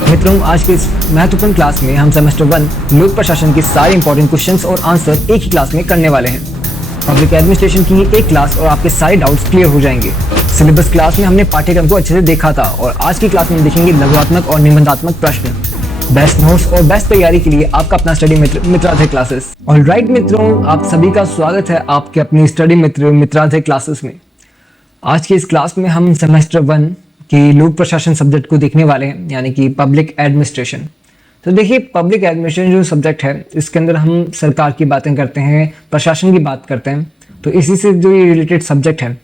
मित्रों, आज के इस महत्वपूर्ण क्लास में हम सेमेस्टर 1 लोक प्रशासन के सारे इंपॉर्टेंट क्वेश्चंस और आंसर एक ही क्लास में करने वाले हैं। पब्लिक एडमिनिस्ट्रेशन की एक क्लास और आपके सारे डाउट्स क्लियर हो जाएंगे। सिलेबस क्लास में हमने पाठ्यक्रम को अच्छे से देखा था और आज की क्लास में देखेंगे लघुआत्मक और निबंधात्मक प्रश्न। बेस्ट नोट्स और बेस्ट तैयारी के लिए आपका अपना स्टडी मित्र मित्राधे क्लासेस। ऑलराइट मित्रों, आप सभी का स्वागत है आपके अपनी स्टडी मित्र मित्राधे क्लासेस में। आज की इस क्लास में हम सेमेस्टर 1 की लोक प्रशासन सब्जेक्ट को देखने वाले हैं, यानी कि पब्लिक एडमिनिस्ट्रेशन। तो देखिए, पब्लिक एडमिनिस्ट्रेशन जो सब्जेक्ट है इसके अंदर हम सरकार की बातें करते हैं, प्रशासन की बात करते हैं। तो इसी से जो ये रिलेटेड सब्जेक्ट है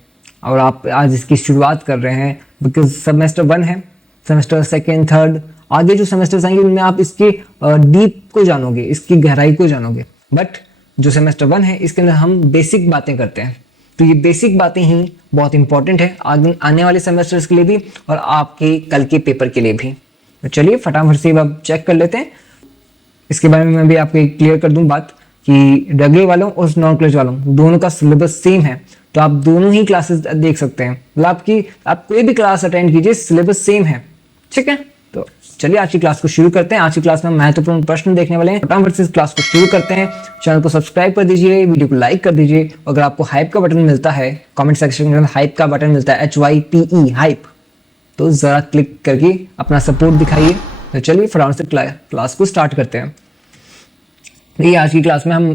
और आप आज इसकी शुरुआत कर रहे हैं बिकॉज सेमेस्टर 1 है, सेमेस्टर 2nd 3rd आगे जो सेमेस्टर्स आएंगे उनमें आप इसके डीप को जानोगे, इसकी गहराई को जानोगे। बट जो सेमेस्टर 1 है इसके अंदर हम बेसिक बातें करते हैं। तो ये बेसिक बातें ही बहुत इंपॉर्टेंट है आगे आने वाले सेमेस्टर्स के लिए भी और आपके कल के पेपर के लिए भी। तो चलिए फटाफट से अब चेक कर लेते हैं। इसके बारे में मैं भी आपको क्लियर कर दूं बात कि रेगुलर वालों और नॉन कॉलेज वालों दोनों का सिलेबस सेम है, तो आप दोनों ही क्लासेस देख सकते हैं। मतलब आप कोई भी क्लास अटेंड कीजिए, सिलेबस सेम है, ठीक है। तो चलिए आज की क्लास को शुरू करते हैं। आज की क्लास में महत्वपूर्ण प्रश्न देखने वाले हैं। फटाफट से इस क्लास को शुरू करते हैं। चैनल को सब्सक्राइब कर दीजिए, वीडियो को लाइक कर दीजिए। अगर आपको हाइप का बटन मिलता है, कमेंट सेक्शन में हाइप का बटन मिलता है HYPE हाइप, तो जरा क्लिक करके अपना सपोर्ट दिखाइए। तो चलिए फटाफट से क्लास को स्टार्ट करते हैं। देखिए, आज की क्लास में हम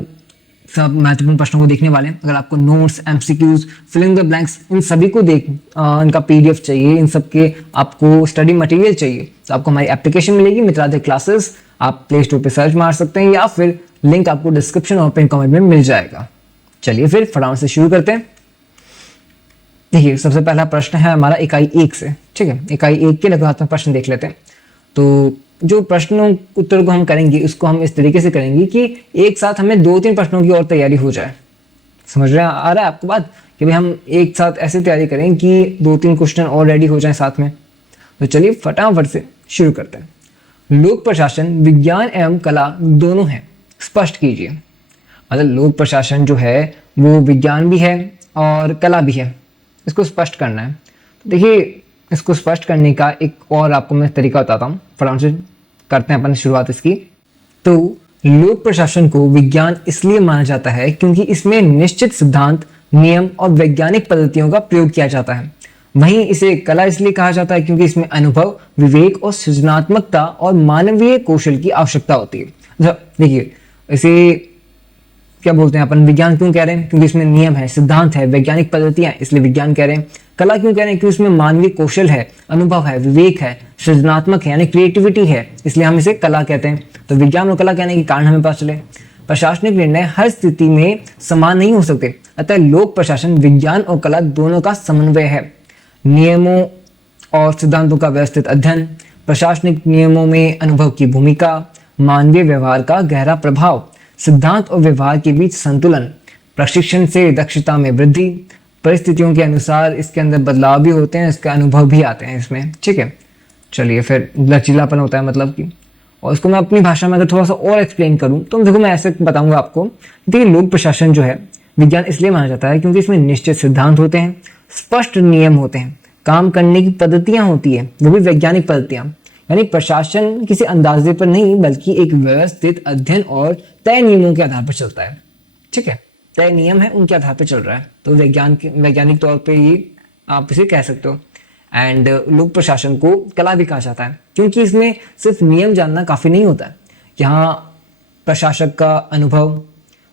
सब महत्वपूर्ण प्रश्नों को देखने वाले हैं। अगर आपको notes, MCQs, filling the blanks इन सभी को इनका PDF चाहिए, इन सब के आपको स्टडी मटेरियल चाहिए, तो आपको हमारी एप्लीकेशन मिलेगी मित्राधे क्लासेस। आप प्ले स्टोर पर सर्च मार सकते हैं या फिर लिंक आपको डिस्क्रिप्शन और पिन कमेंट में मिल जाएगा। चलिए फिर फटाफट से शुरू करते हैं। देखिए, सबसे पहला प्रश्न है हमारा इकाई 1 से, ठीक है। इकाई 1 के लघुआत्मक प्रश्न देख लेते हैं। तो जो प्रश्नों उत्तर को हम करेंगे उसको हम इस तरीके से करेंगे कि एक साथ हमें 2-3 प्रश्नों की और तैयारी हो जाए। समझ रहे हैं, आ रहा है आपको बात कि भाई हम एक साथ ऐसे तैयारी करें कि 2-3 क्वेश्चन और रेडी हो जाए साथ में। तो चलिए फटाफट से शुरू करते हैं। लोक प्रशासन विज्ञान एवं कला दोनों है, स्पष्ट कीजिए। मतलब लोक प्रशासन जो है वो विज्ञान भी है और कला भी है, इसको स्पष्ट करना है। तो देखिए, इसको स्पष्ट करने का एक और आपको मैं तरीका बताता हूँ। फटाफट से करते हैं अपन शुरुआत इसकी। तो लोक प्रशासन को विज्ञान इसलिए माना जाता है क्योंकि इसमें निश्चित सिद्धांत, नियम और वैज्ञानिक पद्धतियों का प्रयोग किया जाता है। वहीं इसे कला इसलिए कहा जाता है क्योंकि इसमें अनुभव, विवेक और सृजनात्मकता और मानवीय कौशल की आवश्यकता होती है। देखिए, इसे क्या बोलते हैं अपन, विज्ञान क्यों कह रहे हैं? क्योंकि इसमें नियम है, सिद्धांत है, वैज्ञानिक पद्धतियां, इसलिए विज्ञान कह रहे हैं। कला क्यों कह रहे हैं? क्योंकि इसमें मानवीय कौशल है, अनुभव है, विवेक है, सृजनात्मक है यानी क्रिएटिविटी है, इसलिए हम इसे कला कहते हैं। तो विज्ञान और कला कहने के कारण हमें पता चले। प्रशासनिक निर्णय हर स्थिति में समान नहीं हो सकते, अतः लोक प्रशासन विज्ञान और कला दोनों का समन्वय है। नियमों और सिद्धांतों का व्यवस्थित अध्ययन, प्रशासनिक नियमों में अनुभव की भूमिका, मानवीय व्यवहार का गहरा प्रभाव, सिद्धांत और व्यवहार के बीच संतुलन, प्रशिक्षण से दक्षता में वृद्धि, परिस्थितियों के अनुसार इसके अंदर बदलाव भी होते हैं, इसके अनुभव भी आते हैं इसमें, ठीक है। चलिए फिर लचीलापन होता है मतलब कि, और इसको मैं अपनी भाषा में अगर थोड़ा सा और एक्सप्लेन करूं तो देखो मैं ऐसे बताऊंगा आपको। देखिए, लोक प्रशासन जो है विज्ञान इसलिए माना जाता है क्योंकि इसमें निश्चित सिद्धांत होते हैं, स्पष्ट नियम होते हैं, काम करने की पद्धतियां होती है, वो भी वैज्ञानिक पद्धतियां। यानी प्रशासन किसी अंदाजे पर नहीं बल्कि एक व्यवस्थित अध्ययन और तय नियमों के आधार पर चलता है, ठीक है। तय नियम है, उनके आधार पर चल रहा है। तो वैज्ञानिक तौर पे ये आप इसे कह सकते हो। एंड लोक प्रशासन को कला भी कहा जाता है क्योंकि इसमें सिर्फ नियम जानना काफी नहीं होता है। यहाँ प्रशासक का अनुभव,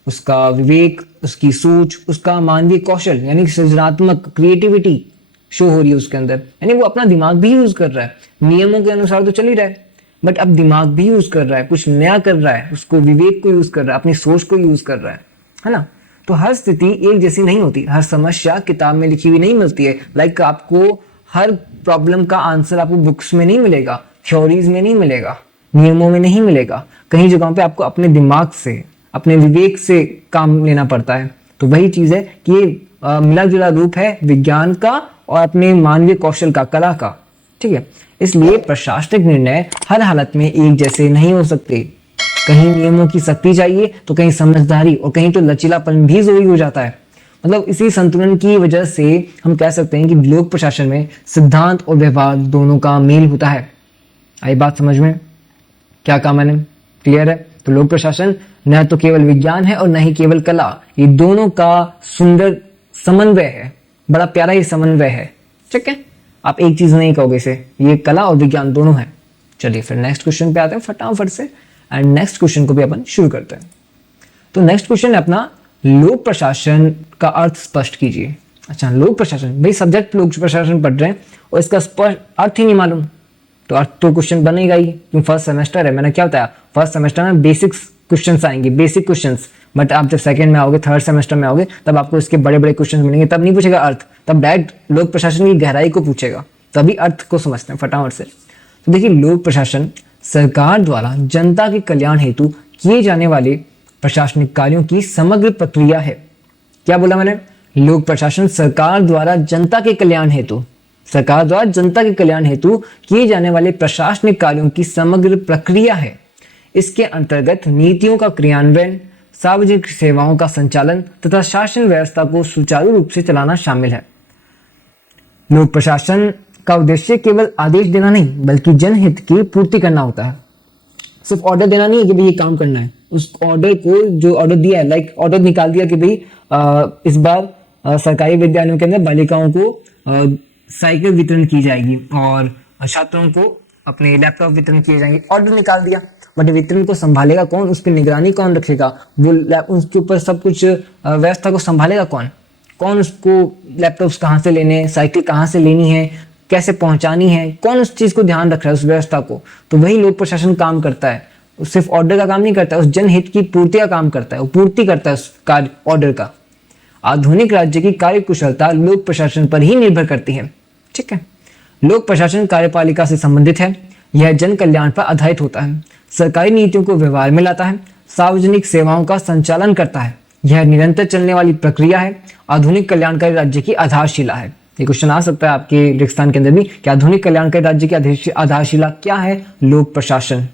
उसका विवेक, उसकी सोच, उसका मानवीय कौशल यानी सृजनात्मक क्रिएटिविटी शो हो रही है उसके अंदर। यानी वो अपना दिमाग भी यूज कर रहा है, नियमों के अनुसार तो चल ही रहा है बट अब दिमाग भी यूज कर रहा है, कुछ नया कर रहा है, उसको विवेक को यूज कर रहा है, अपनी सोच को यूज कर रहा है ना। तो हर स्थिति एक जैसी नहीं होती, हर समस्या किताब में लिखी हुई नहीं मिलती है। लाइक आपको हर प्रॉब्लम का आंसर आपको बुक्स में नहीं मिलेगा, थ्योरीज में नहीं मिलेगा, नियमों में नहीं मिलेगा। कहीं जगहों पे आपको अपने दिमाग से, अपने विवेक से काम लेना पड़ता है। तो वही चीज है कि ये मिला जुला रूप है विज्ञान का और अपने मानवीय कौशल का, कला का, ठीक है। इसलिए प्रशासनिक निर्णय हर हालत में एक जैसे नहीं हो सकते। कहीं नियमों की सख्ती चाहिए तो कहीं समझदारी और कहीं तो लचीलापन भी जरूरी हो जाता है। मतलब इसी संतुलन की वजह से हम कह सकते हैं कि लोक प्रशासन में सिद्धांत और व्यवहार दोनों का मेल होता है। आई बात समझ में? क्या कहा मैंने? क्लियर है? तो लोक प्रशासन न तो केवल विज्ञान है और न ही केवल कला, ये दोनों का सुंदर समन्वय है, बड़ा प्यारा ये समन्वय है। ठीक है, आप एक चीज नहीं कहोगे इसे, ये कला और विज्ञान दोनों है। चलिए फिर नेक्स्ट क्वेश्चन पे आते हैं फटाफट से, एंड नेक्स्ट क्वेश्चन को भी अपन शुरू करते हैं। तो नेक्स्ट क्वेश्चन है अपना, लोक प्रशासन का अर्थ स्पष्ट कीजिए। अच्छा, लोक प्रशासन, भाई सब्जेक्ट लोक प्रशासन पढ़ रहे हैं और इसका स्पष्ट अर्थ ही नहीं मालूम, तो अर्थ तो क्वेश्चन बनेगा ही, क्योंकि फर्स्ट सेमेस्टर है। मैंने क्या बताया, फर्स्ट सेमेस्टर में बेसिक्स क्वेश्चंस आएंगे, बेसिक क्वेश्चंस, बट आप जब सेकंड में आओगे, थर्ड सेमेस्टर में आओगे, तब आपको इसके बड़े बड़े क्वेश्चंस मिलेंगे। तब नहीं पूछेगा अर्थ, तब डायरेक्ट लोक प्रशासन की गहराई को पूछेगा, तभी अर्थ को समझते हैं फटाफट से। तो देखिए, लोक प्रशासन सरकार द्वारा जनता के कल्याण हेतु किए जाने वाले प्रशासनिक कार्यों की समग्र प्रक्रिया है। क्या बोला मैंने? लोक प्रशासन सरकार द्वारा जनता के कल्याण हेतु, सरकार द्वारा जनता के कल्याण हेतु किए जाने वाले प्रशासनिक कार्यों की समग्र प्रक्रिया है। इसके अंतर्गत नीतियों का क्रियान्वयन, सार्वजनिक सेवाओं का संचालन तथा शासन व्यवस्था को सुचारू रूप से चलाना शामिल है। लोक प्रशासन का उद्देश्य केवल आदेश देना नहीं, बल्कि जनहित की पूर्ति करना होता है। सिर्फ ऑर्डर देना नहीं है कि भाई ये काम करना है, उस ऑर्डर को, जो ऑर्डर दिया है, लाइक ऑर्डर निकाल दिया कि भाई इस बार सरकारी विद्यालयों के अंदर बालिकाओं को साइकिल वितरण की जाएगी और छात्रों को अपने लैपटॉप वितरण किए जाएंगे, ऑर्डर निकाल दिया, बट वितरण को संभालेगा कौन, उसकी निगरानी कौन रखेगा, वो उसके ऊपर सब कुछ व्यवस्था को संभालेगा कौन, कौन उसको लैपटॉप्स कहाँ से लेने, साइकिल कहाँ से लेनी है, कैसे पहुंचानी है, कौन उस चीज को ध्यान रख रहा है, उस व्यवस्था को। तो वही लोक प्रशासन काम करता है, सिर्फ ऑर्डर का काम नहीं करता है, उस जनहित की पूर्ति का काम करता है, वो पूर्ति करता है उस कार्य ऑर्डर का। आधुनिक राज्य की कार्य कुशलता लोक प्रशासन पर ही निर्भर करती है। ठीक है, लोक प्रशासन कार्यपालिका से संबंधित है, यह जन कल्याण पर आधारित होता है, सरकारी नीतियों को व्यवहार में लाता है, सार्वजनिक सेवाओं का संचालन करता है, यह निरंतर चलने वाली प्रक्रिया है, आधुनिक कल्याणकारी राज्य की आधारशिला है। ये क्वेश्चन आ सकता है आपके रिक्स्थान के अंदर भी कि आधुनिक कल्याणकारी राज्य की आधारशिला क्या है? लोक प्रशासन।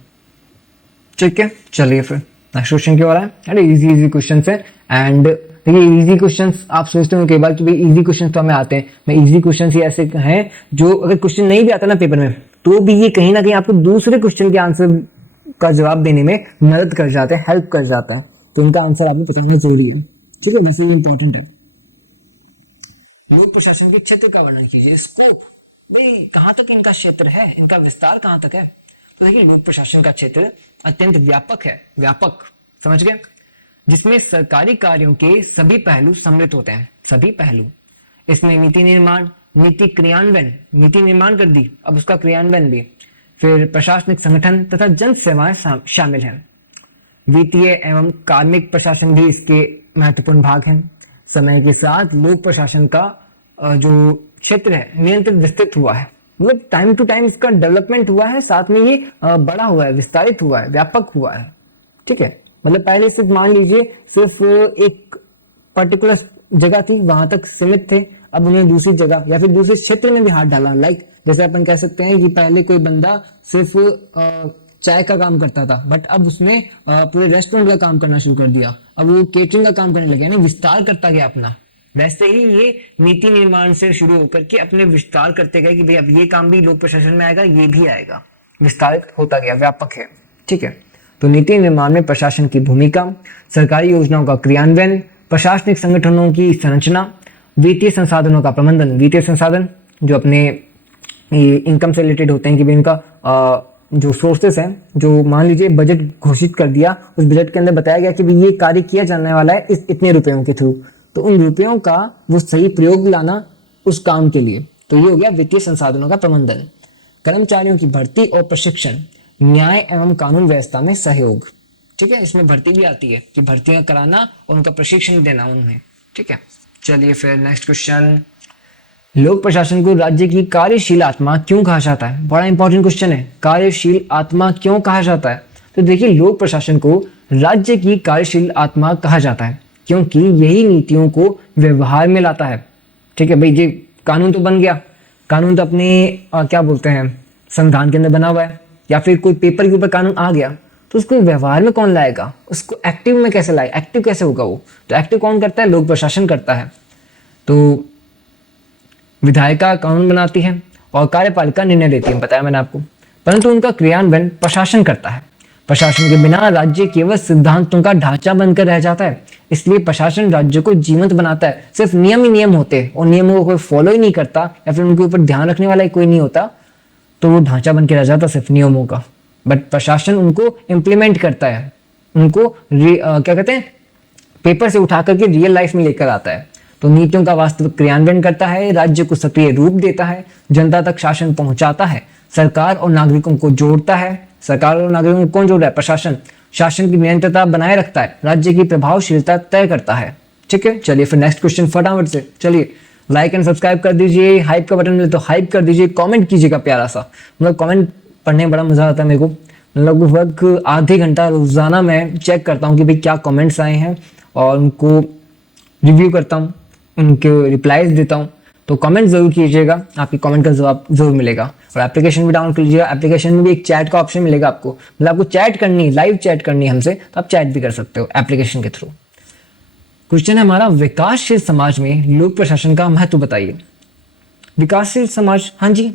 ठीक है, चलिए फिर नेक्स्ट क्वेश्चन क्या हो रहा है? अरे इजी क्वेश्चन है, एंड देखिए इजी क्वेश्चंस आप सोचते हो कई बार कि भाई इजी क्वेश्चंस तो हमें आते हैं, मैं इजी क्वेश्चंस ही ऐसे हैं जो अगर क्वेश्चन नहीं भी आता ना पेपर में, तो भी ये कहीं ना कहीं आपको दूसरे क्वेश्चन के आंसर का जवाब देने में मदद कर जाते हैं, हेल्प कर जाता है, तो इनका आंसर आपको बताना जरूरी है। ठीक है, वैसे ये इंपॉर्टेंट है। लोक प्रशासन के क्षेत्र का वर्णन कीजिए। स्कोप, भाई कहाँ तक इनका क्षेत्र है, इनका विस्तार कहाँ तक है? तो देखिए, लोक प्रशासन का क्षेत्र अत्यंत व्यापक है, व्यापक, समझ गए, जिसमें सरकारी कार्यों के सभी पहलू सम्मिलित होते हैं, सभी पहलू। इसमें नीति निर्माण, नीति क्रियान्वयन, नीति निर्माण कर दी, अब उसका क्रियान्वयन भी, फिर प्रशासनिक संगठन तथा जन सेवाएं शामिल हैं। वित्तीय एवं कार्मिक प्रशासन भी इसके महत्वपूर्ण भाग हैं। समय के साथ लोक प्रशासन का जो क्षेत्र है निरंतर विस्तृत हुआ है, मतलब टाइम टू टाइम इसका डेवलपमेंट हुआ है, साथ में ये बड़ा हुआ है, विस्तारित हुआ है, व्यापक हुआ है। ठीक है, मतलब पहले सिर्फ मान लीजिए सिर्फ एक पर्टिकुलर जगह थी, वहां तक सीमित थे, अब उन्हें दूसरी जगह या फिर दूसरे क्षेत्र में भी हाथ डाला। लाइक जैसे अपन कह सकते हैं कि पहले कोई बंदा सिर्फ चाय का काम करता था, बट अब उसने पूरे रेस्टोरेंट का काम करना शुरू कर दिया, अब वो केटरिंग का काम करने लगे, यानी विस्तार करता गया अपना। वैसे ही ये नीति निर्माण से शुरू होकर के अपने विस्तार करते गए कि भाई अब ये काम भी लोक प्रशासन में आएगा, ये भी आएगा, विस्तारित होता गया, व्यापक है। ठीक है, तो नीति निर्माण में प्रशासन की भूमिका, सरकारी योजनाओं का क्रियान्वयन, प्रशासनिक संगठनों की संरचना, वित्तीय संसाधनों का प्रबंधन, वित्तीय संसाधन जो अपने इनकम से रिलेटेड होते हैं कि भाई इनका जो सोर्सेस हैं, जो मान लीजिए बजट घोषित कर दिया, उस बजट के अंदर बताया गया कि भाई ये कार्य किया जाने वाला है इस इतने रुपयों के थ्रू, तो उन रुपयों का वो सही प्रयोग लाना उस काम के लिए, तो ये हो गया वित्तीय संसाधनों का प्रबंधन। कर्मचारियों की भर्ती और प्रशिक्षण, न्याय एवं कानून व्यवस्था में सहयोग। ठीक है, इसमें भर्ती भी आती है कि भर्तियां कराना और उनका प्रशिक्षण देना उन्हें। ठीक है, चलिए फिर नेक्स्ट क्वेश्चन, लोक प्रशासन को राज्य की कार्यशील आत्मा क्यों कहा जाता है? बड़ा इंपॉर्टेंट क्वेश्चन है, कार्यशील आत्मा क्यों कहा जाता है? तो देखिए, लोक प्रशासन को राज्य की कार्यशील आत्मा कहा जाता है क्योंकि यही नीतियों को व्यवहार में लाता है। ठीक है भाई, ये कानून तो बन गया, कानून तो अपने क्या बोलते हैं संविधान के अंदर बना हुआ है, या फिर कोई पेपर के ऊपर कानून आ गया, तो उसको व्यवहार में कौन लाएगा, उसको एक्टिव में कैसे लाएगा, एक्टिव कैसे होगा वो? तो एक्टिव कौन करता है? लोक प्रशासन करता है। तो विधायिका कानून बनाती है और कार्यपालिका निर्णय लेती है, बताया मैंने आपको। परंतु उनका क्रियान्वयन प्रशासन करता है। प्रशासन के बिना राज्य केवल सिद्धांतों का ढांचा बनकर रह जाता है। इसलिए प्रशासन राज्य को जीवंत बनाता है। सिर्फ नियम ही नियम होते हैं और नियमों को कोई फॉलो ही नहीं करता या फिर उनके ऊपर ध्यान रखने वाला ही कोई नहीं होता तो वो ढांचा बन के रह जाता सिर्फ नियमों का। बट प्रशासन उनको इम्प्लीमेंट करता है, उनको क्या कहते हैं, पेपर से उठा करके रियल लाइफ में लेकर आता है। तो नीतियों का वास्तविक क्रियान्वयन करता है, राज्य को सक्रिय रूप देता है, जनता तक शासन पहुंचाता है, सरकार और नागरिकों को जोड़ता है। सरकार और नागरिकों को कौन जोड़ रहा है? प्रशासन। शासन की निरंतरता बनाए रखता है, राज्य की प्रभावशीलता तय करता है। ठीक है, चलिए फिर नेक्स्ट क्वेश्चन फटाफट से। चलिए लाइक एंड सब्सक्राइब कर दीजिए, हाइप का बटन मिले तो हाइप कर दीजिए, कमेंट कीजिएगा प्यारा सा। मतलब कमेंट पढ़ने में बड़ा मजा आता है मेरे को। लगभग आधे घंटा रोजाना मैं चेक करता हूँ कि भाई क्या कमेंट्स आए हैं और उनको रिव्यू करता हूँ, उनके रिप्लाईज देता हूँ। तो कमेंट जरूर कीजिएगा, आपकी कमेंट का जवाब जरूर मिलेगा। और एप्लीकेशन भी डाउनलोड कर लीजिएगा। एप्लीकेशन में भी एक चैट का ऑप्शन मिलेगा आपको, मतलब आपको चैट करनी, लाइव चैट करनी है हमसे तो आप चैट भी कर सकते हो एप्लीकेशन के थ्रू। क्वेश्चन है हमारा, विकासशील समाज में लोक प्रशासन का महत्व बताइए। विकासशील समाज, हाँ जी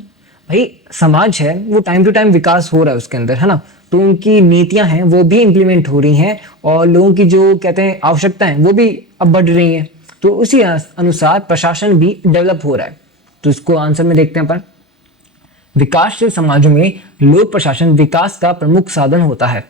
भाई, समाज है वो टाइम टू टाइम विकास हो रहा है उसके अंदर, है ना। तो उनकी नीतियां हैं वो भी इम्प्लीमेंट हो रही हैं और लोगों की जो कहते हैं आवश्यकताएं वो भी अब बढ़ रही हैं। तो उसी अनुसार प्रशासन भी डेवलप हो रहा है। तो इसको आंसर में देखते हैं अपन। विकासशील समाजों में लोक प्रशासन विकास का प्रमुख साधन होता है।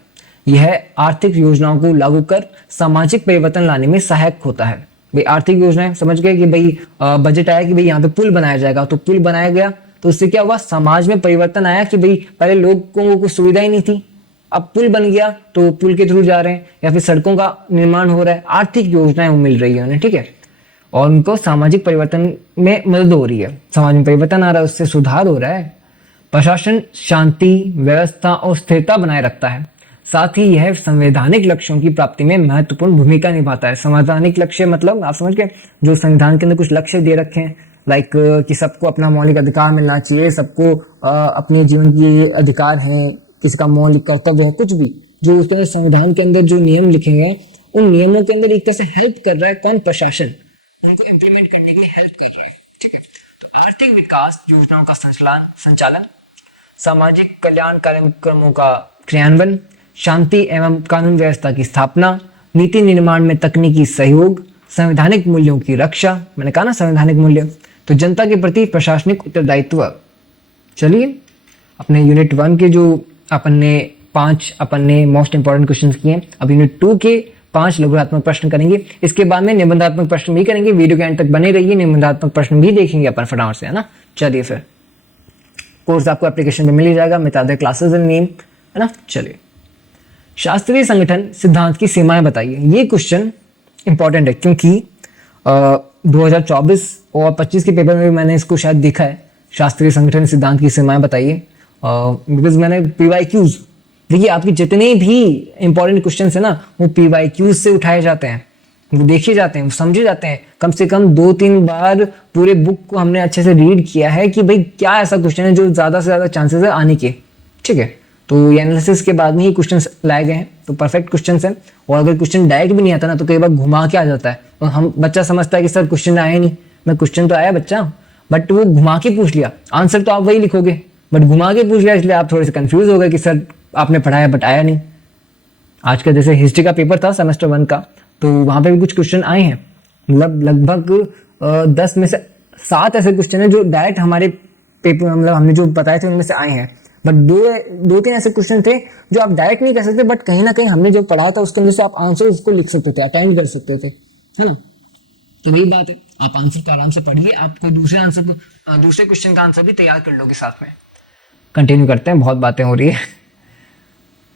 यह आर्थिक योजनाओं को लागू कर सामाजिक परिवर्तन लाने में सहायक होता है। भाई आर्थिक योजनाएं समझ गए कि भाई बजट आया कि भाई यहाँ पे पुल बनाया जाएगा, तो पुल बनाया गया तो उससे क्या हुआ, समाज में परिवर्तन आया कि भाई पहले लोगों को कुछ सुविधा ही नहीं थी, अब पुल बन गया तो पुल के थ्रू जा रहे हैं, या फिर सड़कों का निर्माण हो रहा है, आर्थिक योजनाएं वो मिल रही है उन्हें। ठीक है, और उनको सामाजिक परिवर्तन में मदद हो रही है, समाज में परिवर्तन आ रहा है, उससे सुधार हो रहा है। प्रशासन शांति, व्यवस्था और स्थिरता बनाए रखता है। साथ ही यह संवैधानिक लक्ष्यों की प्राप्ति में महत्वपूर्ण भूमिका निभाता है। संवैधानिक लक्ष्य मतलब आप समझ गए, जो संविधान के अंदर कुछ लक्ष्य दे रखे हैं, लाइक कि सबको अपना मौलिक अधिकार मिलना चाहिए, सबको अपने जीवन के अधिकार है, किसी का मौलिक कर्तव्य है, कुछ भी जो उसके अंदर संविधान के अंदर जो नियम लिखे हैं उन नियमों के अंदर एक तरह से हेल्प कर रहा है कौन? प्रशासन, उनको इम्प्लीमेंट करने के लिए हेल्प कर रहा है। ठीक है, तो आर्थिक विकास योजनाओं का संचालन, सामाजिक कल्याण कार्यक्रमों का क्रियान्वयन, शांति एवं कानून व्यवस्था की स्थापना, नीति निर्माण में तकनीकी सहयोग, संवैधानिक मूल्यों की रक्षा। मैंने कहा ना संवैधानिक मूल्य, तो जनता के प्रति प्रशासनिक उत्तरदायित्व। चलिए अपने यूनिट 1 के जो अपन ने मोस्ट इंपॉर्टेंट क्वेश्चंस किए हैं, अब यूनिट 2 के 5 लघुत्मक प्रश्न करेंगे। इसके बाद में निबंधात्मक प्रश्न भी करेंगे। वीडियो के अंत तक बने रहिए, निबंधात्मक प्रश्न भी देखेंगे अपन फटाफट से, है ना। चलिए फिर कोर्स आपको एप्लीकेशन में मिल ही जाएगा, मितादे क्लासेस एंड नेम, है ना। चलिए, शास्त्रीय संगठन सिद्धांत की सीमाएं बताइए। ये क्वेश्चन इंपॉर्टेंट है क्योंकि 2024 और 25 के पेपर में भी मैंने इसको शायद देखा है, शास्त्रीय संगठन सिद्धांत की सीमाएं बताइए। बिकॉज मैंने PYQs, देखिए आपके जितने भी इंपॉर्टेंट क्वेश्चन है ना वो PYQs से उठाए जाते हैं, वो देखे जाते हैं, वो समझे जाते हैं। कम से कम 2-3 बार पूरे बुक को हमने अच्छे से रीड किया है कि भाई क्या ऐसा क्वेश्चन है जो ज़्यादा से ज़्यादा चांसेस है आने के। ठीक है, तो ये एनालिसिस के बाद में ही क्वेश्चन लाए गए हैं, तो परफेक्ट क्वेश्चन है। और अगर क्वेश्चन डायरेक्ट भी नहीं आता ना तो कई बार घुमा के आ जाता है, और हम बच्चा समझता है कि सर क्वेश्चन आया नहीं, मैं क्वेश्चन तो आया बच्चा, बट वो घुमा के पूछ लिया, आंसर तो आप वही लिखोगे बट घुमा के पूछ लिया, इसलिए आप थोड़े से कंफ्यूज हो गए कि सर आपने पढ़ाया बट आया नहीं। आज का जैसे हिस्ट्री का पेपर था सेमेस्टर 1 का, तो वहां पे भी कुछ क्वेश्चन आए हैं, मतलब लगभग 10 में से 7 ऐसे क्वेश्चन है जो डायरेक्ट हमारे पेपर, मतलब हमने जो बताए थे उनमें से आए हैं। बट 2-3 ऐसे क्वेश्चन थे जो आप डायरेक्ट नहीं कर सकते, बट कहीं ना कहीं हमने जो पढ़ा था उसके अंदर से आप आंसर उसको लिख सकते थे, अटेंड कर सकते थे, है ना। तो वही बात है, आप आंसर को आराम से पढ़िए, आपको दूसरे क्वेश्चन का आंसर भी तैयार कर लोगे साथ में। कंटिन्यू करते हैं, बहुत बातें हो रही है।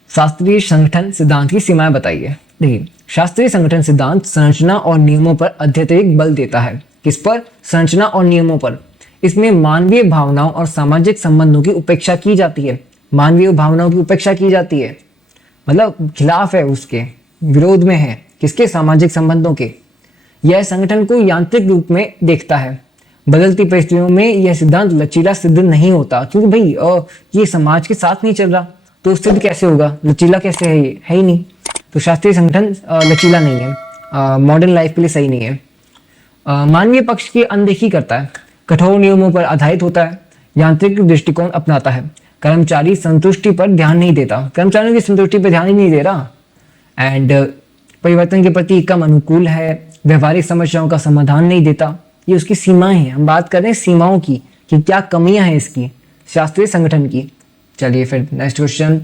शास्त्रीय संगठन सिद्धांत की सीमाएं बताइए। देखिए, शास्त्रीय संगठन सिद्धांत संरचना और नियमों पर अत्यधिक बल देता है। किस पर? संरचना और नियमों पर। इसमें मानवीय भावनाओं और सामाजिक संबंधों की उपेक्षा की जाती है। मानवीय भावनाओं की उपेक्षा की जाती है मतलब खिलाफ है, उसके विरोध में है। किसके? सामाजिक संबंधों के। यह संगठन को यांत्रिक रूप में देखता है। बदलती परिस्थितियों में यह सिद्धांत लचीला सिद्ध नहीं होता, क्योंकि भाई ये समाज के साथ नहीं चल रहा तो सिद्ध कैसे होगा, लचीला कैसे है, ये है ही नहीं। तो शास्त्रीय संगठन लचीला नहीं है, मॉडर्न लाइफ के लिए सही नहीं है। मानवीय पक्ष की अनदेखी करता है, कठोर नियमों पर आधारित होता है, यांत्रिक दृष्टिकोण अपनाता है, कर्मचारी संतुष्टि पर ध्यान नहीं देता, कर्मचारियों की संतुष्टि पर ध्यान ही नहीं दे रहा। एंड परिवर्तन के प्रति कम अनुकूल है, व्यवहारिक समस्याओं का समाधान नहीं देता। ये उसकी सीमाएं हैं। हम बात कर रहे हैं सीमाओं की कि क्या कमियां हैं इसकी शास्त्रीय संगठन की। चलिए फिर नेक्स्ट क्वेश्चन,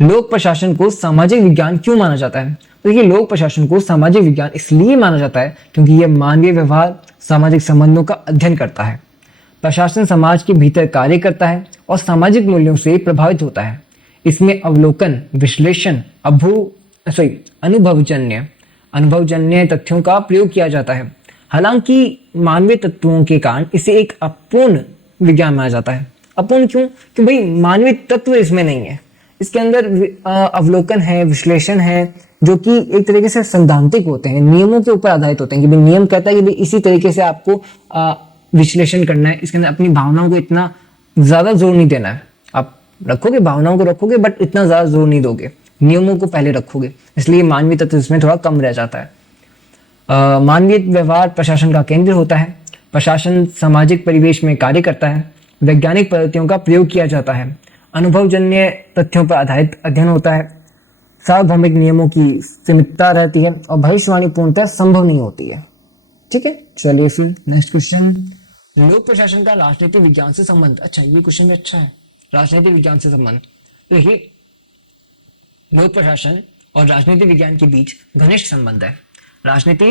लोक प्रशासन को सामाजिक विज्ञान क्यों माना जाता है? तो देखिए, लोक प्रशासन को सामाजिक विज्ञान इसलिए माना जाता है क्योंकि यह मानवीय व्यवहार, सामाजिक संबंधों का अध्ययन करता है। प्रशासन समाज के भीतर कार्य करता है और सामाजिक मूल्यों से प्रभावित होता है। इसमें अवलोकन, विश्लेषण, अनुभवजन्य तथ्यों का प्रयोग किया जाता है। हालांकि मानवीय तत्वों के कारण इसे एक अपूर्ण विज्ञान माना जाता है। अपूर्ण क्यों? कि भाई मानवीय तत्व इसमें नहीं है। इसके अंदर अवलोकन है, विश्लेषण है, जो कि एक तरीके से सैद्धांतिक होते हैं, नियमों के ऊपर आधारित होते हैं कि भाई नियम कहता है कि भाई इसी तरीके से आपको विश्लेषण करना है। इसके अंदर अपनी भावनाओं को इतना ज्यादा जोर नहीं देना है। आप रखोगे, भावनाओं को रखोगे, बट इतना ज्यादा जोर नहीं दोगे, नियमों को पहले रखोगे। इसलिए मानवीय तत्व इसमें थोड़ा कम रह जाता है। मानवीय व्यवहार प्रशासन का केंद्र होता है। प्रशासन सामाजिक परिवेश में कार्य करता है। वैज्ञानिक पद्धतियों का प्रयोग किया जाता है। अनुभवजन्य तथ्यों पर आधारित अध्ययन होता है। सार्वभौमिक नियमों की सीमितता रहती है और भविष्यवाणी पूर्णतः संभव नहीं होती है। ठीक है, चलिए फिर नेक्स्ट क्वेश्चन, लोक प्रशासन का राजनीतिक विज्ञान से संबंध। अच्छा, ये क्वेश्चन भी अच्छा है, राजनीतिक विज्ञान से संबंध। देखिए, लोक प्रशासन और राजनीतिक विज्ञान के बीच घनिष्ठ संबंध है। राजनीति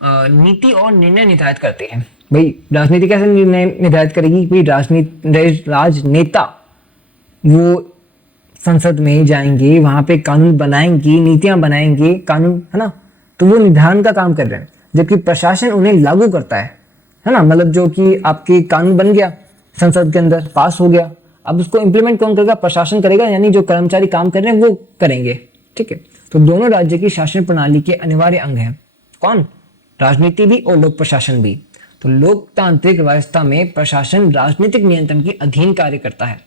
नीति और निर्णय निर्धारित करती है। भाई राजनीति कैसे निर्णय निर्धारित करेगी? भाई राजनेता वो संसद में जाएंगे, वहां पे कानून बनाएंगे, नीतियां बनाएंगे, कानून, है ना, तो वो निर्धारण का काम कर रहे हैं, जबकि प्रशासन उन्हें लागू करता है ना। मतलब जो कि आपके कानून बन गया, संसद के अंदर पास हो गया, अब उसको इंप्लीमेंट कौन करेगा? प्रशासन करेगा, यानी जो कर्मचारी काम कर रहे हैं वो करेंगे। ठीक है, तो दोनों राज्य की शासन प्रणाली के अनिवार्य अंग हैं। कौन? राजनीति भी और लोक प्रशासन भी। तो लोकतांत्रिक व्यवस्था में प्रशासन राजनीतिक नियंत्रण के अधीन कार्य करता है।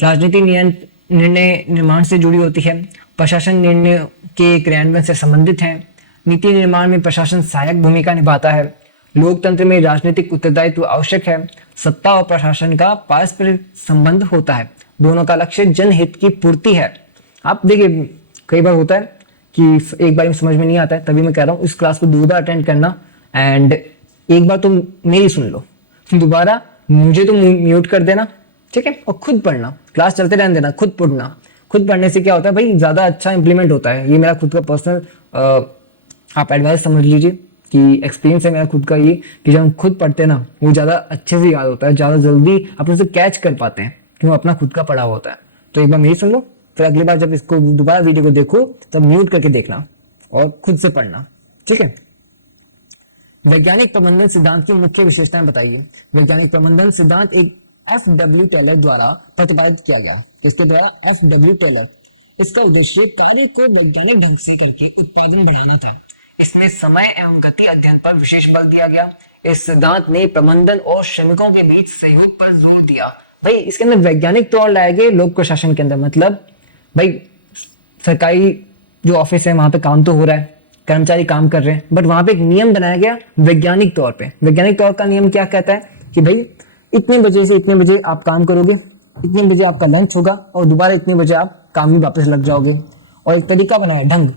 राजनीति निर्णय निर्माण से जुड़ी होती है। प्रशासन निर्णय के क्रियान्वयन से संबंधित है। नीति निर्माण में प्रशासन सहायक भूमिका निभाता है। लोकतंत्र में राजनीतिक उत्तरदायित्व आवश्यक है। सत्ता और प्रशासन का पारस्परिक संबंध होता है। दोनों का लक्ष्य जनहित की पूर्ति है। आप देखिए, कई बार होता है कि एक बार में समझ में नहीं आता है, तभी मैं कह रहा हूँ इस क्लास को 2 बार अटेंड करना, एंड एक बार तो मेरी सुन लो, फिर दोबारा मुझे तो म्यूट कर देना, ठीक है, और खुद पढ़ना, क्लास चलते रहने देना, खुद पढ़ना। खुद पढ़ने से क्या होता है भाई, ज्यादा अच्छा इंप्लीमेंट होता है। ये मेरा खुद का पर्सनल आप एडवाइस समझ लीजिए कि एक्सपीरियंस है मेरा खुद का ये, कि जब हम खुद पढ़ते हैं ना, वो ज्यादा अच्छे से याद होता है, ज्यादा जल्दी अपन उसे कैच कर पाते हैं क्यों अपना खुद का पढ़ा होता है। तो एक बार मेरी सुन लो, फिर अगली बार जब इसको दोबारा वीडियो को देखो तब म्यूट करके देखना और खुद से पढ़ना, ठीक है। वैज्ञानिक प्रबंधन सिद्धांत की मुख्य विशेषताएं बताइए। वैज्ञानिक प्रबंधन सिद्धांत एक एफ.डब्ल्यू. टेलर द्वारा प्रतिपादित किया गया है। किसके द्वारा? एफ.डब्ल्यू. टेलर। इसका उद्देश्य कार्य को वैज्ञानिक ढंग से करके उत्पादन बढ़ाना था। इसमें समय एवं गति अध्ययन पर विशेष बल दिया गया। इस सिद्धांत ने प्रबंधन और श्रमिकों के बीच सहयोग पर जोर दिया। भाई इसके अंदर वैज्ञानिक तौर लाए गए लोक प्रशासन के अंदर, मतलब भाई सरकारी जो ऑफिस है वहां पे काम तो हो रहा है, कर्मचारी काम कर रहे हैं, बट वहां पे एक नियम बनाया गया वैज्ञानिक तौर पे। वैज्ञानिक तौर का नियम क्या कहता है कि भाई इतने बजे से इतने बजे आप काम करोगे, इतने बजे आपका लंच होगा और दोबारा इतने बजे आप काम में वापस लग जाओगे। और एक तरीका बनाया, ढंग,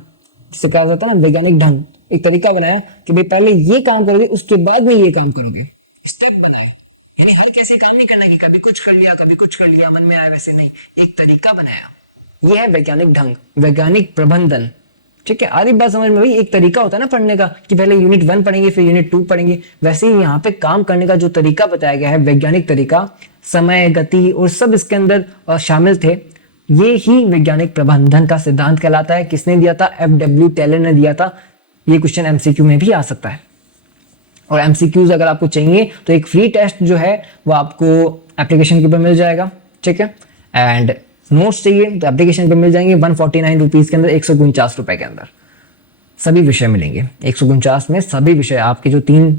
जिससे कहा जाता है ना वैज्ञानिक ढंग, एक तरीका बनाया कि भाई पहले ये काम करोगे उसके बाद में ये काम करोगे, स्टेप बनाए। यानी हर कैसे काम नहीं करना कि कभी कुछ कर लिया कभी कुछ कर लिया, मन में आया वैसे नहीं, एक तरीका बनाया। ये है वैज्ञानिक ढंग, वैज्ञानिक प्रबंधन, ठीक है। आधी बात समझ में भाई, एक तरीका होता है ना पढ़ने का कि पहले यूनिट 1 पढ़ेंगे फिर यूनिट 2 पढ़ेंगे, वैसे ही यहाँ पे काम करने का जो तरीका बताया गया है वैज्ञानिक तरीका, समय, गति और सब इसके अंदर शामिल थे। ये ही वैज्ञानिक प्रबंधन का सिद्धांत कहलाता है। किसने दिया था? एफ.डब्ल्यू. टेलर ने दिया था। ये क्वेश्चन एमसीक्यू में भी आ सकता है। और एमसीक्यूज अगर आपको चाहिए तो एक फ्री टेस्ट जो है वो आपको एप्लीकेशन के ऊपर मिल जाएगा, ठीक है। एंड नोट्स चाहिए तो एप्लीकेशन पे मिल जाएंगे 149 रुपीज के अंदर, 149 रुपए के अंदर सभी विषय मिलेंगे। 149 में सभी विषय, आपके जो 3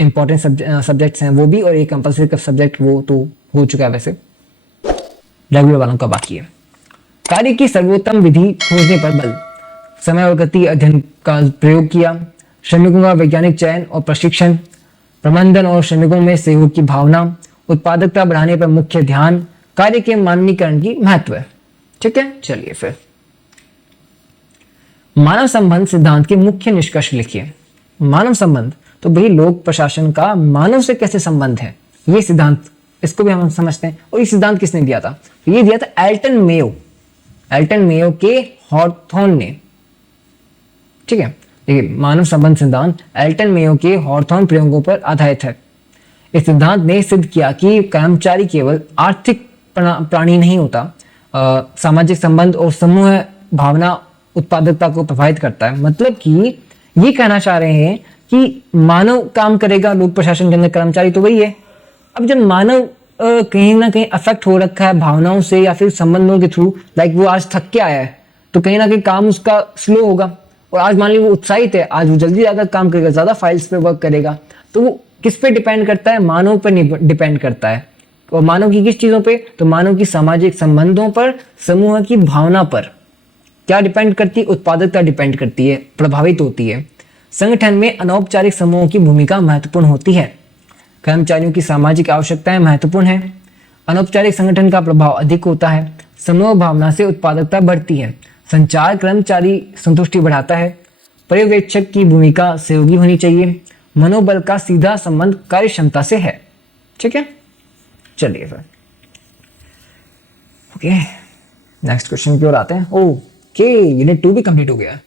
इंपॉर्टेंट सब्जेक्ट्स हैं वो भी, और एक कंपल्सरी सब्जेक्ट वो तो हो चुका है, वैसे रेगुलर वालों का बाकी है। कार्य की सर्वोत्तम विधि खोजने पर बल, समय और गति अध्ययन का प्रयोग किया, श्रमिकों का वैज्ञानिक चयन और प्रशिक्षण, प्रबंधन और श्रमिकों में सहयोग की भावना, उत्पादकता बढ़ाने पर मुख्य ध्यान, कार्य के मानकीकरण की महत्व है। ठीक है, चलिए फिर मानव संबंध सिद्धांत के मुख्य निष्कर्ष लिखिए। मानव संबंध, तो भाई लोक प्रशासन का मानव से कैसे संबंध है, ये सिद्धांत, इसको भी हम समझते हैं। और ये सिद्धांत किसने दिया था? ये दिया था एल्टन मेयो के हॉर्थॉर्न ने। ठीक है, देखिए मानव संबंध सिद्धांत एल्टन मेयो के हॉर्थॉर्न प्रयोगों पर आधारित है। इस सिद्धांत ने सिद्ध किया कि कर्मचारी केवल आर्थिक प्राणी नहीं होता, सामाजिक संबंध और समूह भावना उत्पादकता को प्रभावित करता है। मतलब कि ये कहना चाह रहे हैं कि मानव काम करेगा लोक प्रशासन के अंदर, कर्मचारी तो वही है। अब जब मानव कहीं ना कहीं अफेक्ट हो रखा है भावनाओं से या फिर संबंधों के थ्रू, लाइक वो आज थक के आया है तो कहीं ना कहीं काम उसका स्लो होगा, और आज मान लीजिए वो उत्साहित है, आज वो जल्दी ज्यादा काम करेगा, ज्यादा फाइल्स पे वर्क करेगा। तो वो किस पे डिपेंड करता है? मानव पर डिपेंड करता है। और मानव की किस चीजों पे? तो मानव की सामाजिक संबंधों पर, समूह की भावना पर। क्या डिपेंड करती है? उत्पादकता डिपेंड करती है, प्रभावित होती है। संगठन में अनौपचारिक समूहों की भूमिका महत्वपूर्ण होती है। कर्मचारियों की सामाजिक आवश्यकताएं महत्वपूर्ण है। अनौपचारिक संगठन का प्रभाव अधिक होता है। समूह भावना से उत्पादकता बढ़ती है। संचार कर्मचारी संतुष्टि बढ़ाता है। पर्यवेक्षक की भूमिका सहयोगी होनी चाहिए। मनोबल का सीधा संबंध कार्य क्षमता से है। ठीक है, चलिए फिर ओके नेक्स्ट क्वेश्चन की ओर आते हैं। ओके, यूनिट 2 भी कंप्लीट हो गया,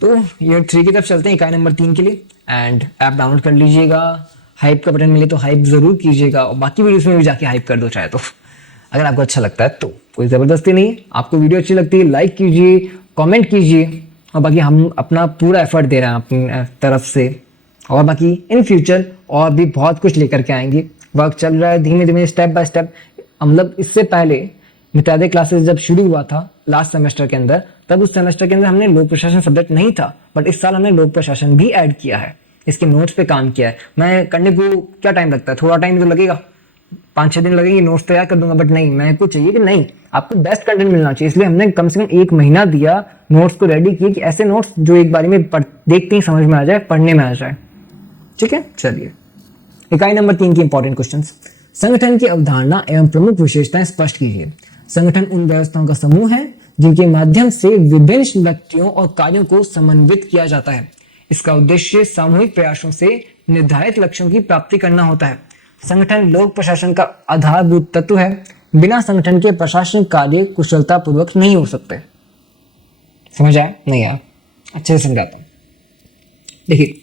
तो यूनिट 3 की तरफ चलते हैं, इकाई नंबर 3 के लिए। एंड ऐप डाउनलोड कर लीजिएगा, हाइप का बटन मिले तो हाइप जरूर कीजिएगा, और बाकी वीडियोस में भी जाके हाइप कर दो चाहे तो, अगर आपको अच्छा लगता है तो। कोई जबरदस्ती नहीं है, आपको वीडियो अच्छी लगती है लाइक कीजिए, कमेंट कीजिए, और बाकी हम अपना पूरा एफर्ट दे रहे हैं अपनी तरफ से। और बाकी इन फ्यूचर और भी बहुत कुछ लेकर के आएंगे, वर्क चल रहा है धीमे धीमे, स्टेप बाय स्टेप। मतलब इससे पहले मितादे क्लासेस जब शुरू हुआ था लास्ट सेमेस्टर के अंदर, तब उस सेमेस्टर के अंदर हमने लोक प्रशासन सब्जेक्ट नहीं था, बट इस साल हमने लोक प्रशासन भी ऐड किया है, इसके नोट्स पे काम किया है। मैं करने को क्या टाइम लगता है? थोड़ा टाइम तो लगेगा, 5-6 दिन लगेंगे, नोट्स तैयार कर दूंगा, बट नहीं, मेरे को चाहिए कि नहीं, आपको बेस्ट कंटेंट मिलना चाहिए। इसलिए हमने कम से कम 1 महीना दिया नोट्स को रेडी किए, कि ऐसे नोट्स जो एक बारी में देखते ही समझ में आ जाए, पढ़ने में आ जाए। ठीक है, चलिए इकाई नंबर 3 की इंपॉर्टेंट क्वेश्चंस। संगठन की अवधारणा एवं प्रमुख विशेषताएं स्पष्ट कीजिए। संगठन उन व्यवस्थाओं का समूह है जिनके माध्यम से विभिन्न व्यक्तियों और कार्यों को समन्वित किया जाता है। इसका उद्देश्य सामूहिक प्रयासों से निर्धारित लक्ष्यों की प्राप्ति करना होता है। संगठन लोक प्रशासन का आधारभूत तत्व है। बिना संगठन के प्रशासनिक कार्य कुशलता पूर्वक नहीं हो सकते। समझ आया? नहीं यार, अच्छे से समझाता हूं। देखिए,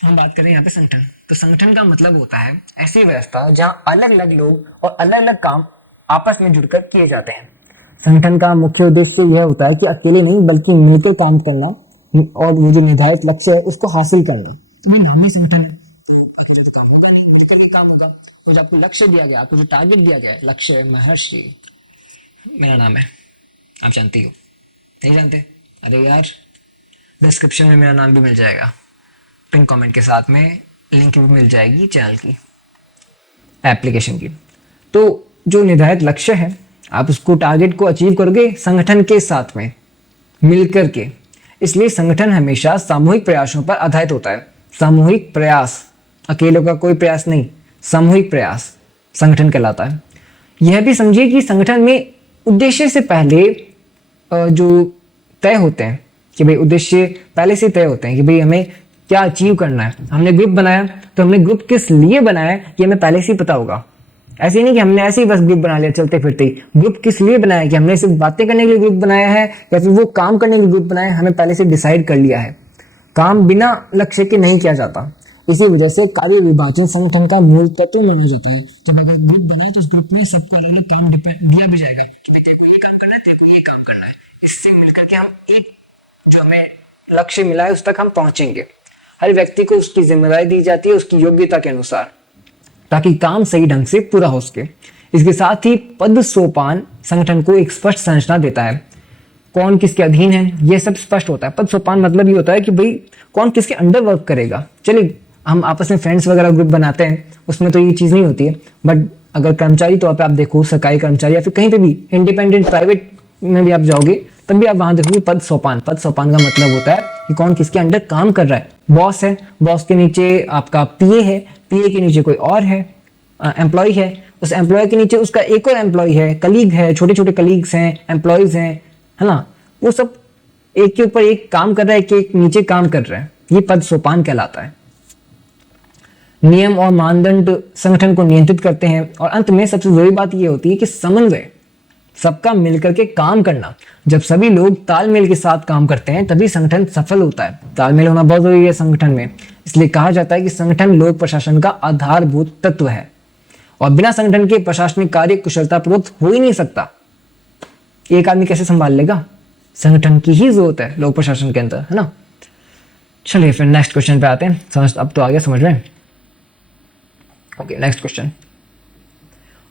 हम बात करें यहाँ पे संगठन, तो संगठन का मतलब होता है ऐसी व्यवस्था जहाँ अलग अलग लोग और अलग अलग काम आपस में जुड़कर किए जाते हैं। संगठन का मुख्य उद्देश्य यह होता है कि अकेले नहीं बल्कि मिलकर काम करना, और वो जो निर्धारित लक्ष्य है उसको हासिल करना। तो नामी संगठन है, तो अकेले तो काम होगा नहीं, मिलकर के काम होगा। और जब आपको लक्ष्य दिया गया, आपको जो टारगेट दिया गया है, लक्ष्य महर्षि मेरा नाम है, आप जानते हो, नहीं जानते? अरे यार, डिस्क्रिप्शन में मेरा नाम भी मिल जाएगा, पिन कमेंट के साथ में लिंक भी मिल जाएगी चैनल की, एप्लीकेशन की। तो जो निर्धारित लक्ष्य है, आप उसको टारगेट को अचीव करोगे संगठन के साथ में मिलकर के। इसलिए संगठन हमेशा सामूहिक प्रयासों पर आधारित होता है। सामूहिक प्रयास, अकेले का कोई प्रयास नहीं, सामूहिक प्रयास संगठन कहलाता है। यह भी समझिए कि संगठन में उद्देश्य से पहले जो तय होते हैं, कि भाई उद्देश्य पहले से तय होते हैं कि भाई हमें क्या अचीव करना है। हमने ग्रुप बनाया, तो हमने ग्रुप किस लिए बनाया ये हमें पहले से ही पता होगा। ऐसे नहीं कि हमने ऐसे ही बस ग्रुप बना लिया चलते फिरते ही। ग्रुप किस लिए बनाया, कि हमने सिर्फ बातें करने के लिए ग्रुप बनाया है या फिर वो काम करने के लिए ग्रुप बनाया है, हमें पहले से डिसाइड कर लिया है। काम बिना लक्ष्य के नहीं किया जाता। इसी वजह से कार्य विभाजन संगठन का मूल तत्व माना जाता है। जब अगर ग्रुप बनाए तो उस ग्रुप में सबको अलग अलग काम दिया भी जाएगा कि तेरे को ये काम करना है, तेरे को ये काम करना है। इससे मिलकर के हम एक जो हमें लक्ष्य मिला है उस तक हम पहुंचेंगे। हर व्यक्ति को उसकी जिम्मेदारी दी जाती है उसकी योग्यता के अनुसार, ताकि काम सही ढंग से पूरा हो सके। इसके साथ ही पद सोपान संगठन को एक स्पष्ट संरचना देता है। कौन किसके अधीन है यह सब स्पष्ट होता है। पद सोपान मतलब ये होता है कि भाई कौन किसके अंडर वर्क करेगा। चलिए हम आपस में फ्रेंड्स वगैरह ग्रुप बनाते हैं, उसमें तो ये चीज़ नहीं होती है। बट अगर कर्मचारी तौर पे आप देखो, सरकारी कर्मचारी या फिर कहीं पे भी इंडिपेंडेंट प्राइवेट में भी आप जाओगे, तब भी आप वहां देखोगे पद सोपान। पद सोपान का मतलब होता है कि कौन किसके अंडर काम कर रहा है। बॉस है, बॉस के नीचे आपका पीए है, पीए के नीचे कोई और है, एम्प्लॉय है, उस एम्प्लॉय के नीचे उसका एक और एम्प्लॉय है, कलीग है, छोटे छोटे कलीग्स हैं, एम्प्लॉयज हैं, है ना, वो सब एक के ऊपर एक काम कर रहा है, एक नीचे काम कर रहा है। ये पद सोपान कहलाता है। नियम और मानदंड संगठन को नियंत्रित करते हैं। और अंत में सबसे जरूरी बात यह होती है कि समन्वय, सबका मिलकर के काम करना। जब सभी लोग तालमेल के साथ काम करते हैं तभी संगठन सफल होता है। तालमेल होना बहुत जरूरी है संगठन में, इसलिए कहा जाता है कि संगठन लोक प्रशासन का आधारभूत तत्व है और बिना संगठन के प्रशासनिक कार्य कुशलतापूर्वक हो ही नहीं सकता। एक आदमी कैसे संभाल लेगा? संगठन की ही जरूरत है लोक प्रशासन के अंदर, है ना। चलिए फिर नेक्स्ट क्वेश्चन पे आते हैं। समझ अब तो आ गया समझ में। ओके, नेक्स्ट क्वेश्चन,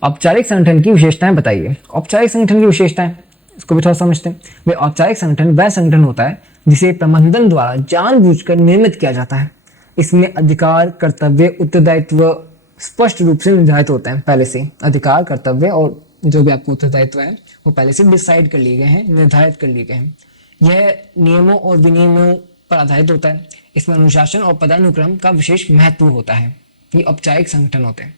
औपचारिक संगठन की विशेषताएं बताइए। औपचारिक संगठन की विशेषताएं, इसको भी थोड़ा समझते हैं। वे औपचारिक संगठन वह संगठन होता है जिसे प्रबंधन द्वारा जानबूझकर निर्मित किया जाता है। इसमें अधिकार, कर्तव्य, उत्तरदायित्व स्पष्ट रूप से निर्धारित होते हैं पहले से। अधिकार, कर्तव्य और जो भी आपको उत्तरदायित्व है वो पहले से डिसाइड कर लिए गए हैं, निर्धारित कर लिए गए हैं। यह नियमों और विनियमों पर आधारित होता है। इसमें अनुशासन और पदानुक्रम का विशेष महत्व होता है। ये औपचारिक संगठन होते हैं।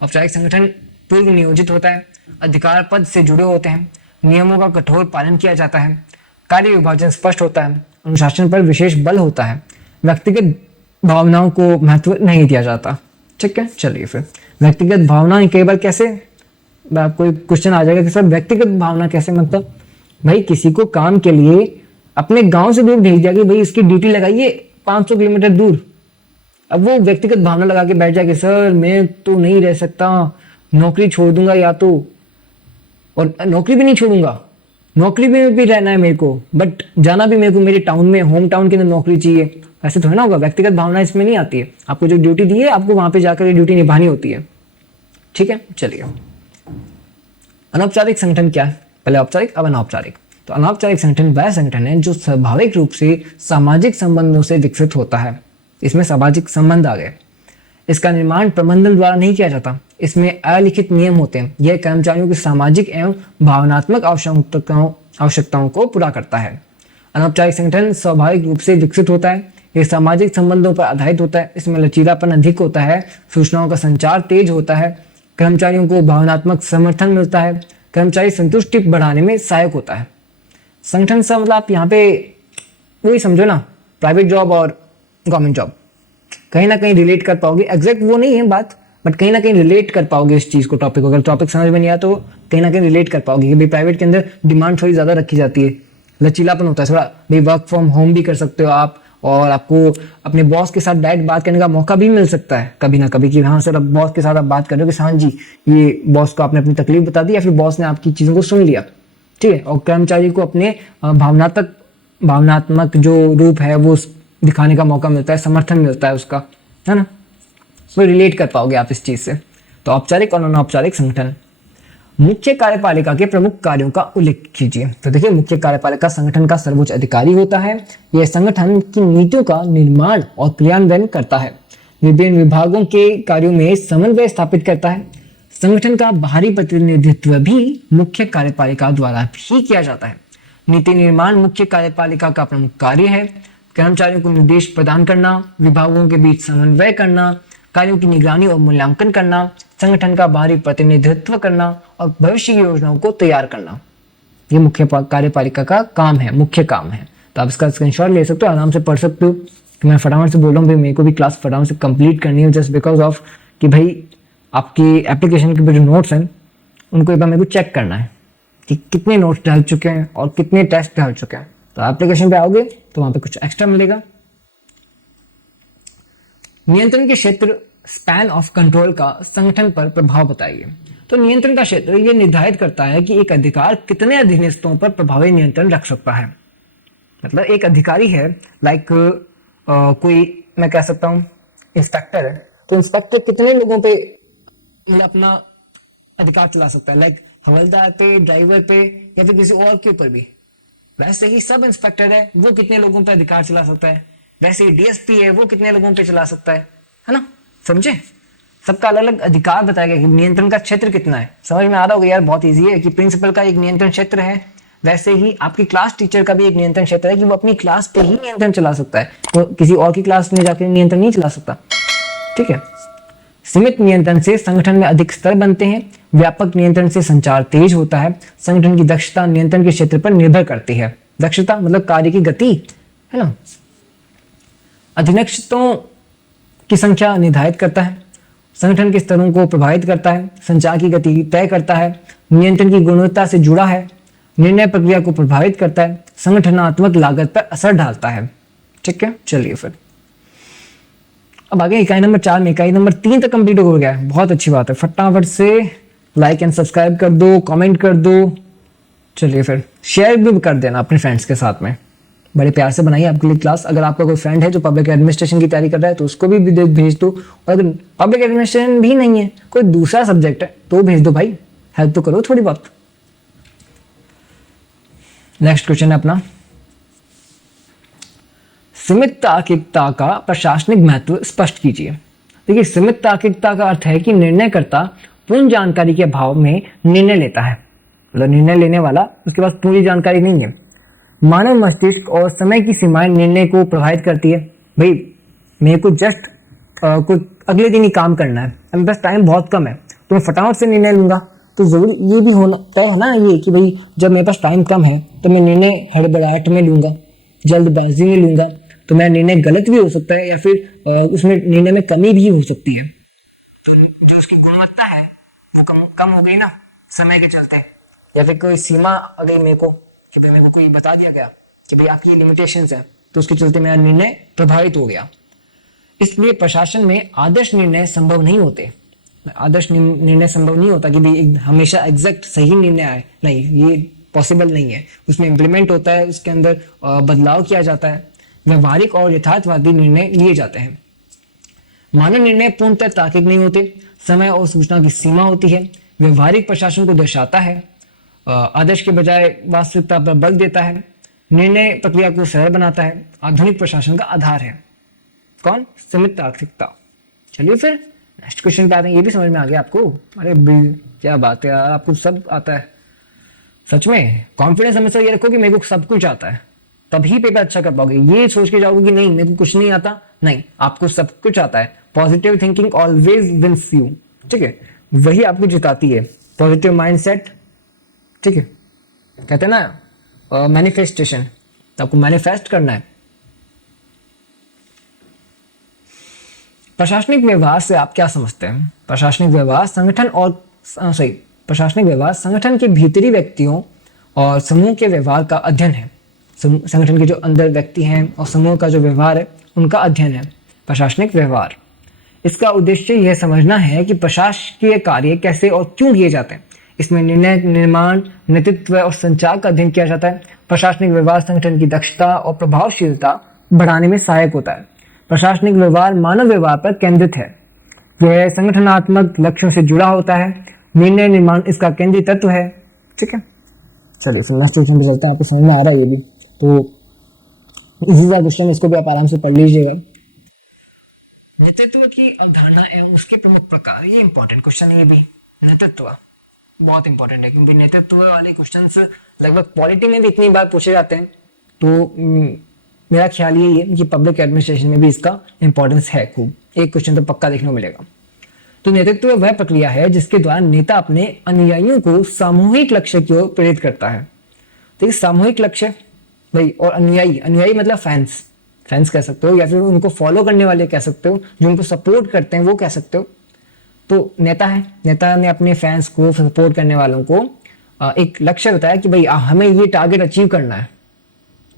औपचारिक संगठन पूर्व नियोजित होता है, अधिकार पद से जुड़े होते हैं, नियमों का कठोर पालन किया जाता है, कार्य विभाजन स्पष्ट होता है, अनुशासन पर विशेष बल होता है, व्यक्तिगत भावनाओं को महत्व नहीं दिया जाता। ठीक है, चलिए फिर व्यक्तिगत भावना कई बार कैसे, आपको क्वेश्चन आ जाएगा कि सर व्यक्तिगत भावना कैसे, मतलब भाई किसी को काम के लिए अपने गांव से दूर भेज दिया कि भाई इसकी ड्यूटी लगाइए 500 किलोमीटर दूर। अब वो व्यक्तिगत भावना लगा के बैठ जाए कि सर मैं तो नहीं रह सकता, नौकरी छोड़ दूंगा या तो, और नौकरी भी नहीं छोड़ूंगा, नौकरी में भी रहना है मेरे को, बट जाना भी मेरे को मेरे टाउन में, होम टाउन के अंदर नौकरी चाहिए। ऐसे थोड़ा ना होगा, व्यक्तिगत भावना इसमें नहीं आती है। आपको जो ड्यूटी दी है आपको वहां पे जाकर ड्यूटी निभानी होती है। ठीक है, चलिए अनौपचारिक संगठन क्या है? पहले औपचारिक, अब अनौपचारिक। तो अनौपचारिक संगठन वह संगठन है जो स्वाभाविक रूप से सामाजिक संबंधों से विकसित होता है। इसमें सामाजिक संबंध आ गए। इसका निर्माण प्रबंधन द्वारा नहीं किया जाता। इसमें अलिखित नियम होते हैं। यह कर्मचारियों की सामाजिक एवं भावनात्मक आवश्यकताओं को पूरा करता है। अनौपचारिक संगठन स्वाभाविक रूप से विकसित होता है। यह सामाजिक संबंधों पर आधारित होता है। इसमें लचीलापन अधिक होता है। सूचनाओं का संचार तेज होता है। कर्मचारियों को भावनात्मक समर्थन मिलता है। कर्मचारी संतुष्टि बढ़ाने में सहायक होता है। संगठन से मतलब आप यहाँ पे वही समझो ना, प्राइवेट जॉब और गवर्नमेंट जॉब कहीं ना कहीं रिलेट कर पाओगे। एग्जैक्ट वो नहीं है बात, बट कहीं ना कहीं रिलेट कर पाओगे इस चीज को, टॉपिक को। अगर टॉपिक समझ में नहीं आया तो कहीं ना कहीं रिलेट कर पाओगे कि भाई प्राइवेट के अंदर डिमांड थोड़ी ज्यादा रखी जाती है, लचीलापन होता है थोड़ा, भाई वर्क फ्रॉम होम भी कर सकते हो आप, और आपको अपने बॉस के साथ डायरेक्ट बात करने का मौका भी मिल सकता है कभी ना कभी, कि हाँ सर अब बॉस के साथ आप बात कर रहे हो कि हाँ जी, ये बॉस को आपने अपनी तकलीफ बता दी या फिर बॉस ने आपकी चीजों को सुन लिया। ठीक है, और कर्मचारी को अपने भावनात्मक जो रूप है वो दिखाने का मौका मिलता है, समर्थन मिलता है उसका, है ना। वो रिलेट कर पाओगे आप इस चीज से। तो औपचारिक और अनौपचारिक संगठन। मुख्य कार्यपालिका के प्रमुख कार्यों का उल्लेख कीजिए। तो देखिए, मुख्य कार्यपालिका संगठन का सर्वोच्च अधिकारी होता है। यह संगठन की नीतियों का निर्माण और क्रियान्वयन करता है। विभिन्न विभागों के कार्यों में समन्वय स्थापित करता है। संगठन का बाहरी प्रतिनिधित्व भी मुख्य कार्यपालिका द्वारा भी किया जाता है। नीति निर्माण मुख्य कार्यपालिका का प्रमुख कार्य है। कर्मचारियों को निर्देश प्रदान करना, विभागों के बीच समन्वय करना, कार्यों की निगरानी और मूल्यांकन करना, संगठन का बाहरी प्रतिनिधित्व करना और भविष्य की योजनाओं को तैयार करना, ये मुख्य कार्यपालिका का काम है, मुख्य काम है। तो आप इसका स्क्रीनशॉट ले सकते हो, आराम से पढ़ सकते हो। मैं फटाफट से बोल रहा हूँ भाई, मेरे को भी क्लास फटाफट से कंप्लीट करनी है, जस्ट बिकॉज ऑफ कि भाई आपकी एप्लीकेशन के जो नोट्स हैं उनको एक बार मेरे को चेक करना है कि कितने नोट्स डाल चुके हैं और कितने टेस्ट डाल चुके हैं। तो एप्लीकेशन पे आओगे तो वहां पे कुछ एक्स्ट्रा मिलेगा। नियंत्रण के क्षेत्र, स्पैन ऑफ कंट्रोल का संगठन पर प्रभाव बताइए। तो नियंत्रण का क्षेत्र ये निर्धारित करता है कि एक अधिकार कितने अधीनस्थों पर प्रभावी नियंत्रण रख सकता है। मतलब एक अधिकारी है, लाइक कोई मैं कह सकता हूं इंस्पेक्टर है, तो इंस्पेक्टर कितने लोगों पे अपना अधिकार चला सकता है, लाइक हवलदार पे, ड्राइवर पे या फिर किसी और के ऊपर भी। वैसे ही सब इंस्पेक्टर है, वो कितने लोगों पे अधिकार चला सकता है। वैसे ही डीएसपी है, वो कितने लोगों पे चला सकता है ना। समझे, सबका अलग अलग अधिकार बताया गया कि नियंत्रण का क्षेत्र कितना है। समझ में आ रहा होगा यार, बहुत इजी है कि प्रिंसिपल का एक नियंत्रण क्षेत्र है, वैसे ही आपकी क्लास टीचर का भी एक नियंत्रण क्षेत्र है कि वो अपनी क्लास पे ही नियंत्रण चला सकता है, वो किसी और की क्लास में जाकर नियंत्रण नहीं चला सकता। ठीक है, सीमित नियंत्रण से संगठन में अधिक स्तर बनते हैं। व्यापक नियंत्रण से संचार तेज होता है। संगठन की दक्षता नियंत्रण के क्षेत्र पर निर्भर करती है। दक्षता मतलब कार्य की गति, है ना। अधीनस्थों की संख्या निर्धारित करता है, संगठन के स्तरों को प्रभावित करता है, संचार की गति तय करता है, नियंत्रण की गुणवत्ता से जुड़ा है, निर्णय प्रक्रिया को प्रभावित करता है, संगठनात्मक लागत पर असर डालता है। ठीक है, चलिए फिर अब आगे इकाई नंबर 4 में इकाई नंबर 3 तक कंप्लीट हो गया है। बहुत अच्छी बात है, फटाफट से लाइक एंड सब्सक्राइब कर दो, कमेंट कर दो। चलिए फिर शेयर भी कर देना अपने फ्रेंड्स के साथ में। बड़े प्यार से बनाइए आपके लिए क्लास। अगर आपका कोई फ्रेंड है जो पब्लिक एडमिनिस्ट्रेशन की तैयारी कर रहा है तो उसको भी भेज दो, और अगर पब्लिक एडमिनिस्ट्रेशन भी नहीं है, कोई दूसरा सब्जेक्ट है तो भेज दो भाई, हेल्प तो करो थोड़ी बहुत। नेक्स्ट क्वेश्चन है अपना, सीमित तार्किकता का प्रशासनिक महत्व स्पष्ट कीजिए। देखिए, सीमित तार्किकता का अर्थ है कि निर्णयकर्ता पूर्ण जानकारी के अभाव में निर्णय लेता है। मतलब निर्णय लेने वाला, उसके पास पूरी जानकारी नहीं है। मानव मस्तिष्क और समय की सीमाएं निर्णय को प्रभावित करती है। भाई मेरे को जस्ट कुछ अगले दिन ही काम करना है, मेरे पास टाइम बहुत कम है, तो मैं फटाफट से निर्णय लूंगा। तो जरूरी ये भी होना तय है ना ये कि भाई जब मेरे पास टाइम कम है तो मैं निर्णय हड़बड़ाहट में लूंगा, जल्दबाजी में लूंगा, तो मेरा निर्णय गलत भी हो सकता है या फिर उसमें निर्णय में कमी भी हो सकती है। तो जो उसकी गुणवत्ता है वो कम हो गई ना समय के चलते, या फिर कोई सीमा आ गई मेरे को कि भाई मेरे को कोई बता दिया गया कि भाई आपकी लिमिटेशंस हैं, तो उसके चलते मेरा निर्णय प्रभावित हो गया। इसलिए प्रशासन में आदर्श निर्णय संभव नहीं होते। आदर्श निर्णय संभव नहीं होता कि भाई हमेशा एग्जैक्ट सही निर्णय आए, नहीं, ये पॉसिबल नहीं है। उसमें इम्प्लीमेंट होता है, उसके अंदर बदलाव किया जाता है, व्यवहारिक और यथार्थवादी निर्णय लिए जाते हैं। मानव निर्णय पूर्णतः तार्किक नहीं होते, समय और सूचना की सीमा होती है। व्यवहारिक प्रशासन को दर्शाता है, आदर्श के बजाय वास्तविकता पर बल देता है, निर्णय प्रक्रिया को सरल बनाता है, आधुनिक प्रशासन का आधार है। कौन? सीमित तार्किकता। चलिए फिर नेक्स्ट क्वेश्चन पे आते हैं। ये भी समझ में आ गया आपको? अरे क्या बात है यार, आपको सब आता है सच में। कॉन्फिडेंस हमेशा ये रखो कि मेरे को सब कुछ आता है, तभी पेपर अच्छा कर पाओगे। ये सोच के जाओगे कि नहीं मेरे को कुछ नहीं आता, नहीं, आपको सब कुछ आता है। Positive thinking always wins you, ठीक है, वही आपको जिताती है। पॉजिटिव माइंडसेट, ठीक है, कहते हैं ना मैनिफेस्टेशन, तो आपको मैनिफेस्ट करना है। प्रशासनिक व्यवहार से आप क्या समझते हैं? प्रशासनिक व्यवहार संगठन के भीतरी व्यक्तियों और समूह के व्यवहार का अध्ययन है। संगठन के जो अंदर व्यक्ति हैं और समूह का जो व्यवहार है उनका अध्ययन है प्रशासनिक व्यवहार। इसका उद्देश्य यह समझना है कि प्रशासकीय कार्य कैसे और क्यों किए जाते हैं। इसमें निर्णय निर्माण, नेतृत्व और संचार का अध्ययन किया जाता है। प्रशासनिक व्यवहार संगठन की दक्षता और प्रभावशीलता बढ़ाने में सहायक होता है। प्रशासनिक व्यवहार मानव व्यवहार पर केंद्रित है। यह संगठनात्मक लक्ष्यों से जुड़ा होता है। निर्णय निर्माण इसका केंद्रीय तत्व है। ठीक है, चलिए फिर नेक्स्ट क्वेश्चन पे चलते हैं। आपको समझ में आ रहा है ये भी, तो इसी का क्वेश्चन, इसको भी आप आराम से पढ़ लीजिएगा। नेतृत्व की अवधारणा एवं उसके प्रमुख प्रकार, ये इंपॉर्टेंट क्वेश्चन है। ये भी नेतृत्व बहुत इंपॉर्टेंट है, क्योंकि नेतृत्व वाले क्वेश्चंस लगभग पॉलिटी में भी इतनी बार पूछे जाते हैं। तो मेरा ख्याल यही है कि पब्लिक एडमिनिस्ट्रेशन में भी इसका इंपॉर्टेंस है खूब। एक क्वेश्चन तो पक्का देखने को मिलेगा। तो नेतृत्व वह प्रक्रिया है जिसके द्वारा नेता अपने अनुयायियों को सामूहिक लक्ष्य की ओर प्रेरित करता है। तो ये सामूहिक लक्ष्य भाई, और अनुयायी मतलब फैंस कह सकते हो, या फिर उनको फॉलो करने वाले कह सकते हो, जो उनको सपोर्ट करते हैं वो कह सकते हो। तो नेता है, नेता ने अपने फैंस को, सपोर्ट करने वालों को एक लक्ष्य बताया कि भाई हमें ये टारगेट अचीव करना है।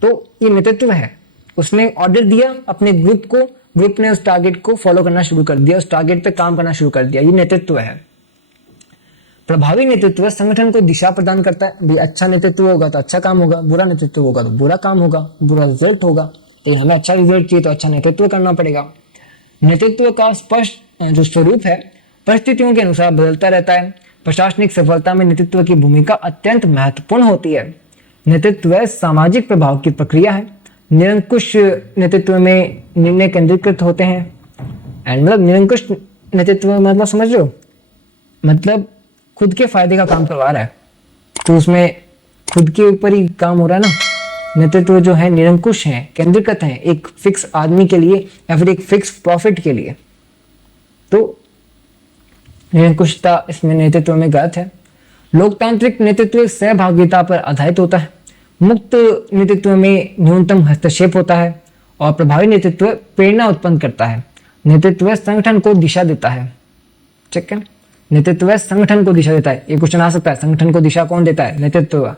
तो ये नेतृत्व है। उसने ऑर्डर दिया अपने ग्रुप को, ग्रुप ने उस टारगेट को फॉलो करना शुरू कर दिया, उस टारगेट पे काम करना शुरू कर दिया। ये नेतृत्व है। प्रभावी नेतृत्व संगठन को दिशा प्रदान करता है। भाई अच्छा नेतृत्व होगा तो अच्छा काम होगा, बुरा नेतृत्व होगा तो बुरा काम होगा, बुरा रिजल्ट होगा। तो हमें अच्छा रिजल्ट चाहिए तो अच्छा नेतृत्व करना पड़ेगा। नेतृत्व का स्पष्ट जो स्वरूप है परिस्थितियों के अनुसार बदलता रहता है। प्रशासनिक सफलता में नेतृत्व की भूमिका अत्यंत महत्वपूर्ण होती है। नेतृत्व सामाजिक प्रभाव की प्रक्रिया है। निरंकुश नेतृत्व में निर्णय केंद्रीकृत होते हैं। एंड मतलब निरंकुश नेतृत्व मतलब समझ रहे हो, मतलब खुद के फायदे का काम करवा रहा है, तो उसमें खुद के ऊपर ही काम हो रहा है ना। नेतृत्व जो है निरंकुश है, केंद्रीकृत है एक फिक्स आदमी के लिए या फिर एक फिक्स प्रॉफिट के लिए। तो निरंकुशता इसमें नेतृत्व में गलत है। लोकतांत्रिक नेतृत्व सहभागिता पर आधारित होता है। मुक्त नेतृत्व में न्यूनतम हस्तक्षेप होता है और प्रभावी नेतृत्व प्रेरणा उत्पन्न करता है। नेतृत्व संगठन को दिशा देता है। ठीक है, नेतृत्व संगठन को दिशा देता है। ये क्वेश्चन आ सकता है, संगठन को दिशा कौन देता है? नेतृत्व।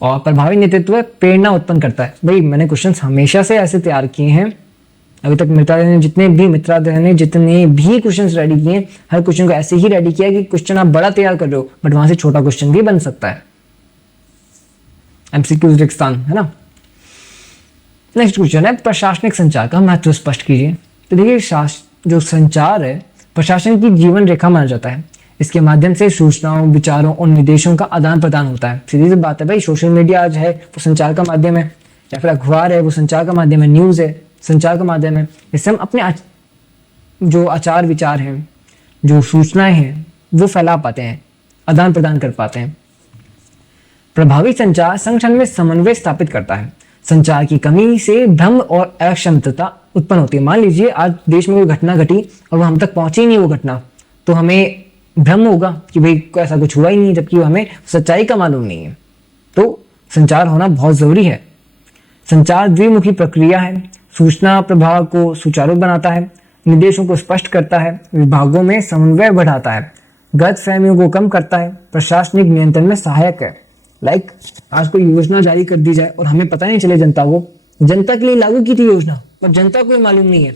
और प्रभावी नेतृत्व प्रेरणा उत्पन्न करता है। भाई मैंने क्वेश्चन हमेशा से ऐसे तैयार किए हैं, अभी तक मित्रालय ने जितने भी क्वेश्चंस रेडी किए, हर क्वेश्चन को ऐसे ही रेडी किया कि क्वेश्चन आप बड़ा तैयार कर रहे हो बट वहां से छोटा क्वेश्चन भी बन सकता है। एमसीक्यूज रिक्तान है ना। नेक्स्ट क्वेश्चन है प्रशासनिक संचार का महत्व स्पष्ट कीजिए। तो देखिए, जो संचार है प्रशासन की जीवन रेखा माना जाता है। इसके माध्यम से सूचनाओं, विचारों और निर्देशों का आदान प्रदान होता है। सीधी सी बात है भाई, सोशल मीडिया आज है वो संचार का माध्यम है, या फिर अखबार है वो संचार का माध्यम है, न्यूज़ है संचार का माध्यम है। इससे हम अपने जो आचार विचार हैं, जो सूचनाएं हैं वो फैला पाते हैं, आदान प्रदान कर पाते हैं। प्रभावी संचार संगठन में समन्वय स्थापित करता है। संचार की कमी से भ्रम और अक्षमता उत्पन्न होती है। मान लीजिए आज देश में कोई घटना घटी और वो हम तक पहुंची ही नहीं वो घटना, तो हमें भ्रम होगा कि भाई ऐसा कुछ हुआ ही नहीं, जबकि हमें सच्चाई का मालूम नहीं है। तो संचार होना बहुत जरूरी है। संचार द्विमुखी प्रक्रिया है। सूचना प्रवाह को सुचारू बनाता है, निर्देशों को स्पष्ट करता है, विभागों में समन्वय बढ़ाता है, गलतफहमियों को कम करता है, प्रशासनिक नियंत्रण में सहायक है। आज कोई योजना जारी कर दी जाए और हमें पता नहीं चले जनता को, जनता के लिए लागू की थी योजना पर जनता को मालूम नहीं है,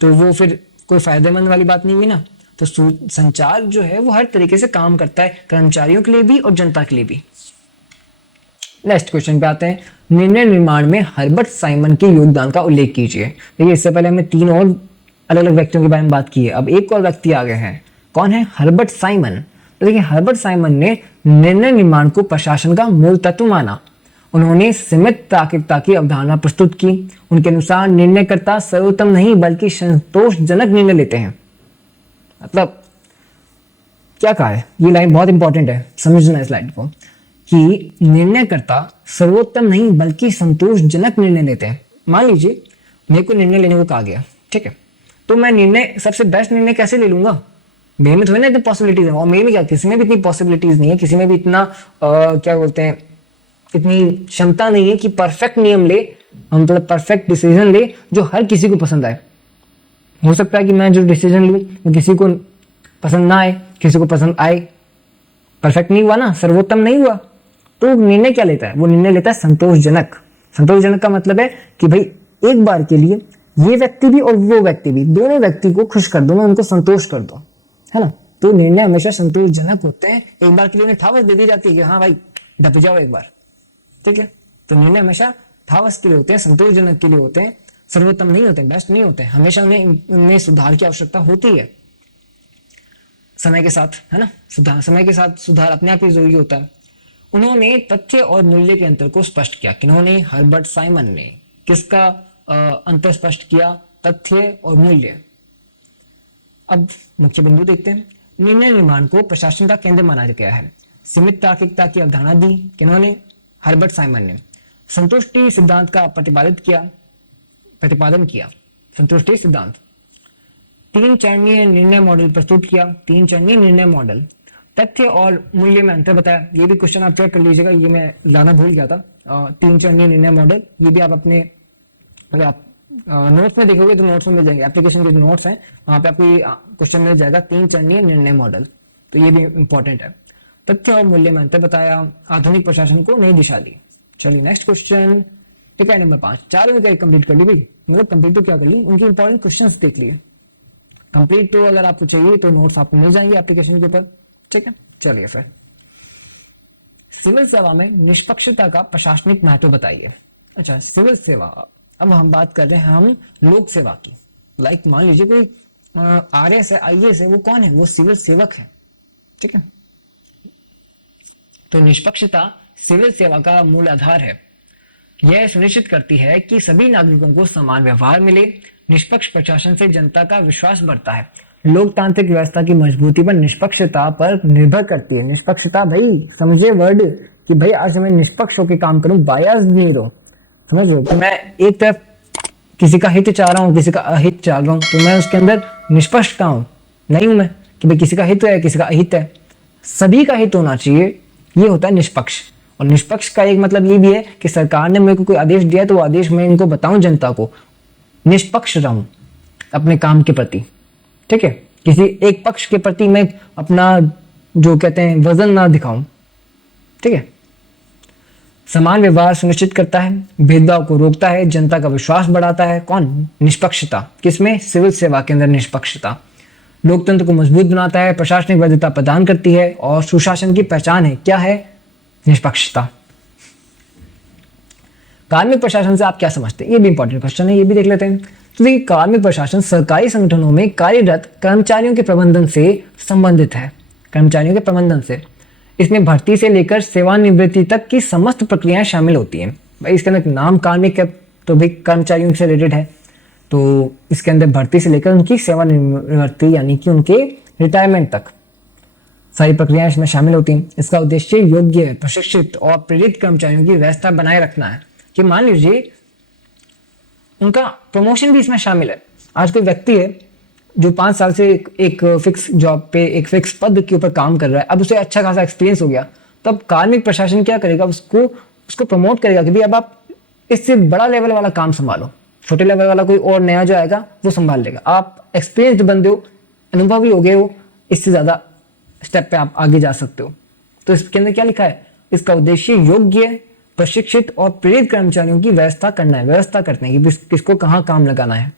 तो वो फिर कोई फायदेमंद वाली बात नहीं हुई ना। तो संचार जो है वो हर तरीके से काम करता है, कर्मचारियों के लिए भी और जनता के लिए भी। नेक्स्ट क्वेश्चन पे आते हैं। निर्णय निर्माण में हर्बर्ट साइमन के योगदान का उल्लेख कीजिए। देखिए, इससे पहले हमने 3 और अलग अलग व्यक्तियों के बारे में बात की है, अब एक और व्यक्ति आ गए हैं। कौन है? Herbert Simon. तो देखिए, हर्बर्ट साइमन ने निर्णय निर्माण को प्रशासन का मूल तत्व माना। उन्होंने सीमित तार्किकता की अवधारणा प्रस्तुत की। उनके अनुसार निर्णयकर्ता सर्वोत्तम नहीं बल्कि संतोषजनक निर्णय लेते हैं। मतलब क्या कहा है? ये लाइन बहुत इंपॉर्टेंट है, समझना इस लाइन को, कि निर्णयकर्ता सर्वोत्तम नहीं बल्कि संतोषजनक निर्णय लेते हैं। मान लीजिए मेरे को निर्णय लेने को कहा गया, ठीक है, तो मैं निर्णय सबसे बेस्ट निर्णय कैसे ले लूंगा? मेरे में थोड़ी ना इतनी पॉसिबिलिटीज है, और मेरे में क्या, किसी में भी इतनी पॉसिबिलिटीज नहीं है, किसी में भी इतना क्या बोलते हैं, इतनी क्षमता नहीं है कि परफेक्ट नियम ले, मतलब परफेक्ट डिसीजन ले जो हर किसी को पसंद आए। हो सकता है कि मैं जो डिसीजन लूँ वो किसी को पसंद ना आए, किसी को पसंद आए, परफेक्ट नहीं हुआ ना, सर्वोत्तम नहीं हुआ। तो निर्णय क्या लेता है? वो निर्णय लेता है संतोषजनक। संतोषजनक का मतलब है कि भाई एक बार के लिए ये व्यक्ति भी और वो व्यक्ति भी, दोनों व्यक्ति को खुश कर दो, मैं उनको संतोष कर दो, है ना। तो निर्णय हमेशा संतोषजनक होते हैं। एक बार के लिए उन्हें ठावस दे दी जाती है कि हाँ भाई दब जाओ एक बार, ठीक है। तो निर्णय हमेशा ठावस के लिए होते हैं, संतोषजनक के लिए होते हैं, सर्वोत्तम नहीं होते, बेस्ट नहीं होते। हमेशा उन्हें सुधार की आवश्यकता होती है समय के साथ, है ना। समय के साथ सुधार अपने आप ही जरूरी होता है। उन्होंने तथ्य और मूल्य के अंतर को स्पष्ट किया। किन्होंने? हर्बर्ट साइमन ने। किसका अंतर स्पष्ट किया? तथ्य और मूल्य। अब मुख्य बिंदु देखते हैं। निर्णय निर्माण को प्रशासन का केंद्र माना गया है। सीमित तार्किकता की अवधारणा दी। किन्होंने? हर्बर्ट साइमन ने। संतुष्टि सिद्धांत का प्रतिपादन किया। संतुष्टि सिद्धांत। 3 चरणीय निर्णय मॉडल प्रस्तुत किया। 3 चरणीय निर्णय मॉडल। तथ्य और मूल्य में अंतर बताया। ये भी क्वेश्चन आप चेक कर लीजिएगा, ये मैं लाना भूल गया था। 3 चरणीय निर्णय मॉडल, ये भी आप अपने, अगर आप नोट्स में देखोगे तो नोट्स में मिल जाएंगे, एप्लीकेशन के जो नोट्स हैं वहां पे आपको क्वेश्चन मिल जाएगा, 3 चरणीय निर्णय मॉडल। तो ये भी इंपॉर्टेंट है। तथ्य और मूल्य में अंतर बताया। आधुनिक प्रशासन को नई दिशा दी। चलिए नेक्स्ट क्वेश्चन, इकाई नंबर 5। 4 इकाई कंप्लीट कर ली भाई, मतलब कंप्लीट तो क्या कर ली, उनकी इंपॉर्टेंट क्वेश्चंस देख लिए। कंप्लीट तो अगर आपको चाहिए तो नोट्स आपको मिल जाएंगे एप्लीकेशन के ऊपर, ठीक है। चलिए फिर, सिविल सेवा में निष्पक्षता का प्रशासनिक महत्व बताइए। अच्छा, सिविल सेवा, अब हम बात कर रहे हैं हम लोक सेवा की। लाइक मान लीजिए कोई आरएस है, आईएएस है, वो कौन है? वो सिविल सेवक है, ठीक है। तो निष्पक्षता सिविल सेवा का मूल आधार है। यह सुनिश्चित करती है कि सभी नागरिकों को समान व्यवहार मिले। निष्पक्ष प्रशासन से जनता का विश्वास बढ़ता है। लोकतांत्रिक व्यवस्था की मजबूती पर निष्पक्षता पर निर्भर करती है। निष्पक्षता भाई समझे वर्ड, कि भाई आज मैं निष्पक्ष होकर काम करूं, बायस नहीं रहो, समझ लो कि मैं एक तरफ किसी का हित चाह रहा हूँ, किसी का अहित चाह रहा हूँ, तो मैं उसके अंदर निष्पक्ष का हूँ नहीं हूं मैं, कि भाई किसी का हित है किसी का अहित है, सभी का हित होना चाहिए, ये होता है निष्पक्ष। और निष्पक्ष का एक मतलब ये भी है कि सरकार ने मेरे को कोई आदेश दिया है तो वो आदेश मैं इनको बताऊं, जनता को निष्पक्ष रहूं अपने काम के प्रति, ठीक है, किसी एक पक्ष के प्रति मैं अपना जो कहते हैं वजन ना दिखाऊं, ठीक है। समान व्यवहार सुनिश्चित करता है, भेदभाव को रोकता है, जनता का विश्वास बढ़ाता है। कौन? निष्पक्षता। किसमें? सिविल सेवा के अंदर निष्पक्षता। लोकतंत्र को मजबूत बनाता है, प्रशासनिक वैधता प्रदान करती है और सुशासन की पहचान है। क्या है? निष्पक्षता। कार्मिक प्रशासन से आप क्या समझते हैं? ये भी इंपॉर्टेंट क्वेश्चन है, ये भी देख लेते हैं। तो देखिए, कार्मिक प्रशासन सरकारी संगठनों में कार्यरत कर्मचारियों के प्रबंधन से संबंधित है। कर्मचारियों के प्रबंधन से, इसमें भर्ती से लेकर सेवानिवृत्ति तक की समस्त प्रक्रियाएं शामिल होती हैं। भाई इसके अंदर नाम कार्मिक है तो भाई कर्मचारियों से रिलेटेड है, तो इसके अंदर भर्ती से लेकर उनकी सेवानिवृत्ति यानी कि उनके रिटायरमेंट तक सारी प्रक्रियाएं इसमें शामिल होती हैं। इसका उद्देश्य योग्य, प्रशिक्षित और प्रेरित कर्मचारियों की व्यवस्था बनाए रखना है। कि मान लीजिए उनका प्रमोशन भी इसमें शामिल है। आज कोई व्यक्ति है जो 5 साल से एक फिक्स जॉब पे, एक फिक्स पद के ऊपर काम कर रहा है, अब उसे अच्छा खासा एक्सपीरियंस हो गया, तब कार्मिक प्रशासन क्या करेगा? उसको प्रमोट करेगा कि भाई अब आप इससे बड़ा लेवल वाला काम संभालो, छोटे लेवल वाला कोई और नया जो आएगा वो संभाल लेगा। आप एक्सपीरियंस्ड बंदे हो, अनुभवी हो गए हो, इससे ज़्यादा स्टेप पे आप आगे जा सकते हो। तो इसके अंदर क्या लिखा है? इसका उद्देश्य योग्य, प्रशिक्षित और प्रेरित कर्मचारियों की व्यवस्था करना है। व्यवस्था करते हैं कि किसको कहाँ काम लगाना है।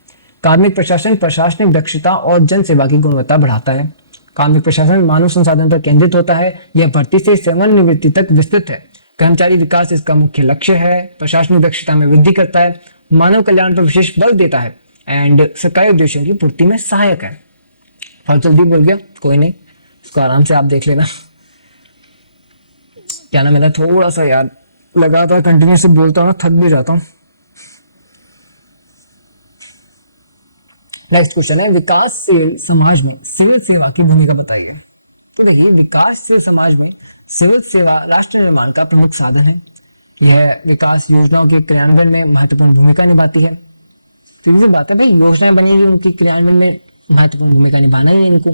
कार्मिक प्रशासन प्रशासनिक दक्षता और जन सेवा की गुणवत्ता बढ़ाता है। कार्मिक प्रशासन मानव संसाधन पर केंद्रित होता है। यह भर्ती से सेवानिवृत्ति तक विस्तृत है। कर्मचारी विकास इसका मुख्य लक्ष्य है। प्रशासनिक दक्षता में वृद्धि करता है, मानव कल्याण पर विशेष बल देता है एंड सरकारी उद्देश्यों की पूर्ति में सहायक है। बहुत जल्दी बोल गया, कोई नहीं, इसको आराम से आप देख लेना। क्या ना, मेरा थोड़ा सा यार लगातार कंटिन्यूसली बोलता हूँ ना, थक भी जाता हूँ। नेक्स्ट क्वेश्चन है, विकासशील समाज में सिविल सेवा की भूमिका बताइए। तो देखिए, विकासशील समाज में सिविल सेवा राष्ट्र निर्माण का प्रमुख साधन है। यह विकास योजनाओं के क्रियान्वयन में महत्वपूर्ण भूमिका निभाती है। तो ये बात है भाई, योजनाएं बनी हुई, उनकी क्रियान्वयन में महत्वपूर्ण भूमिका निभाना है इनको,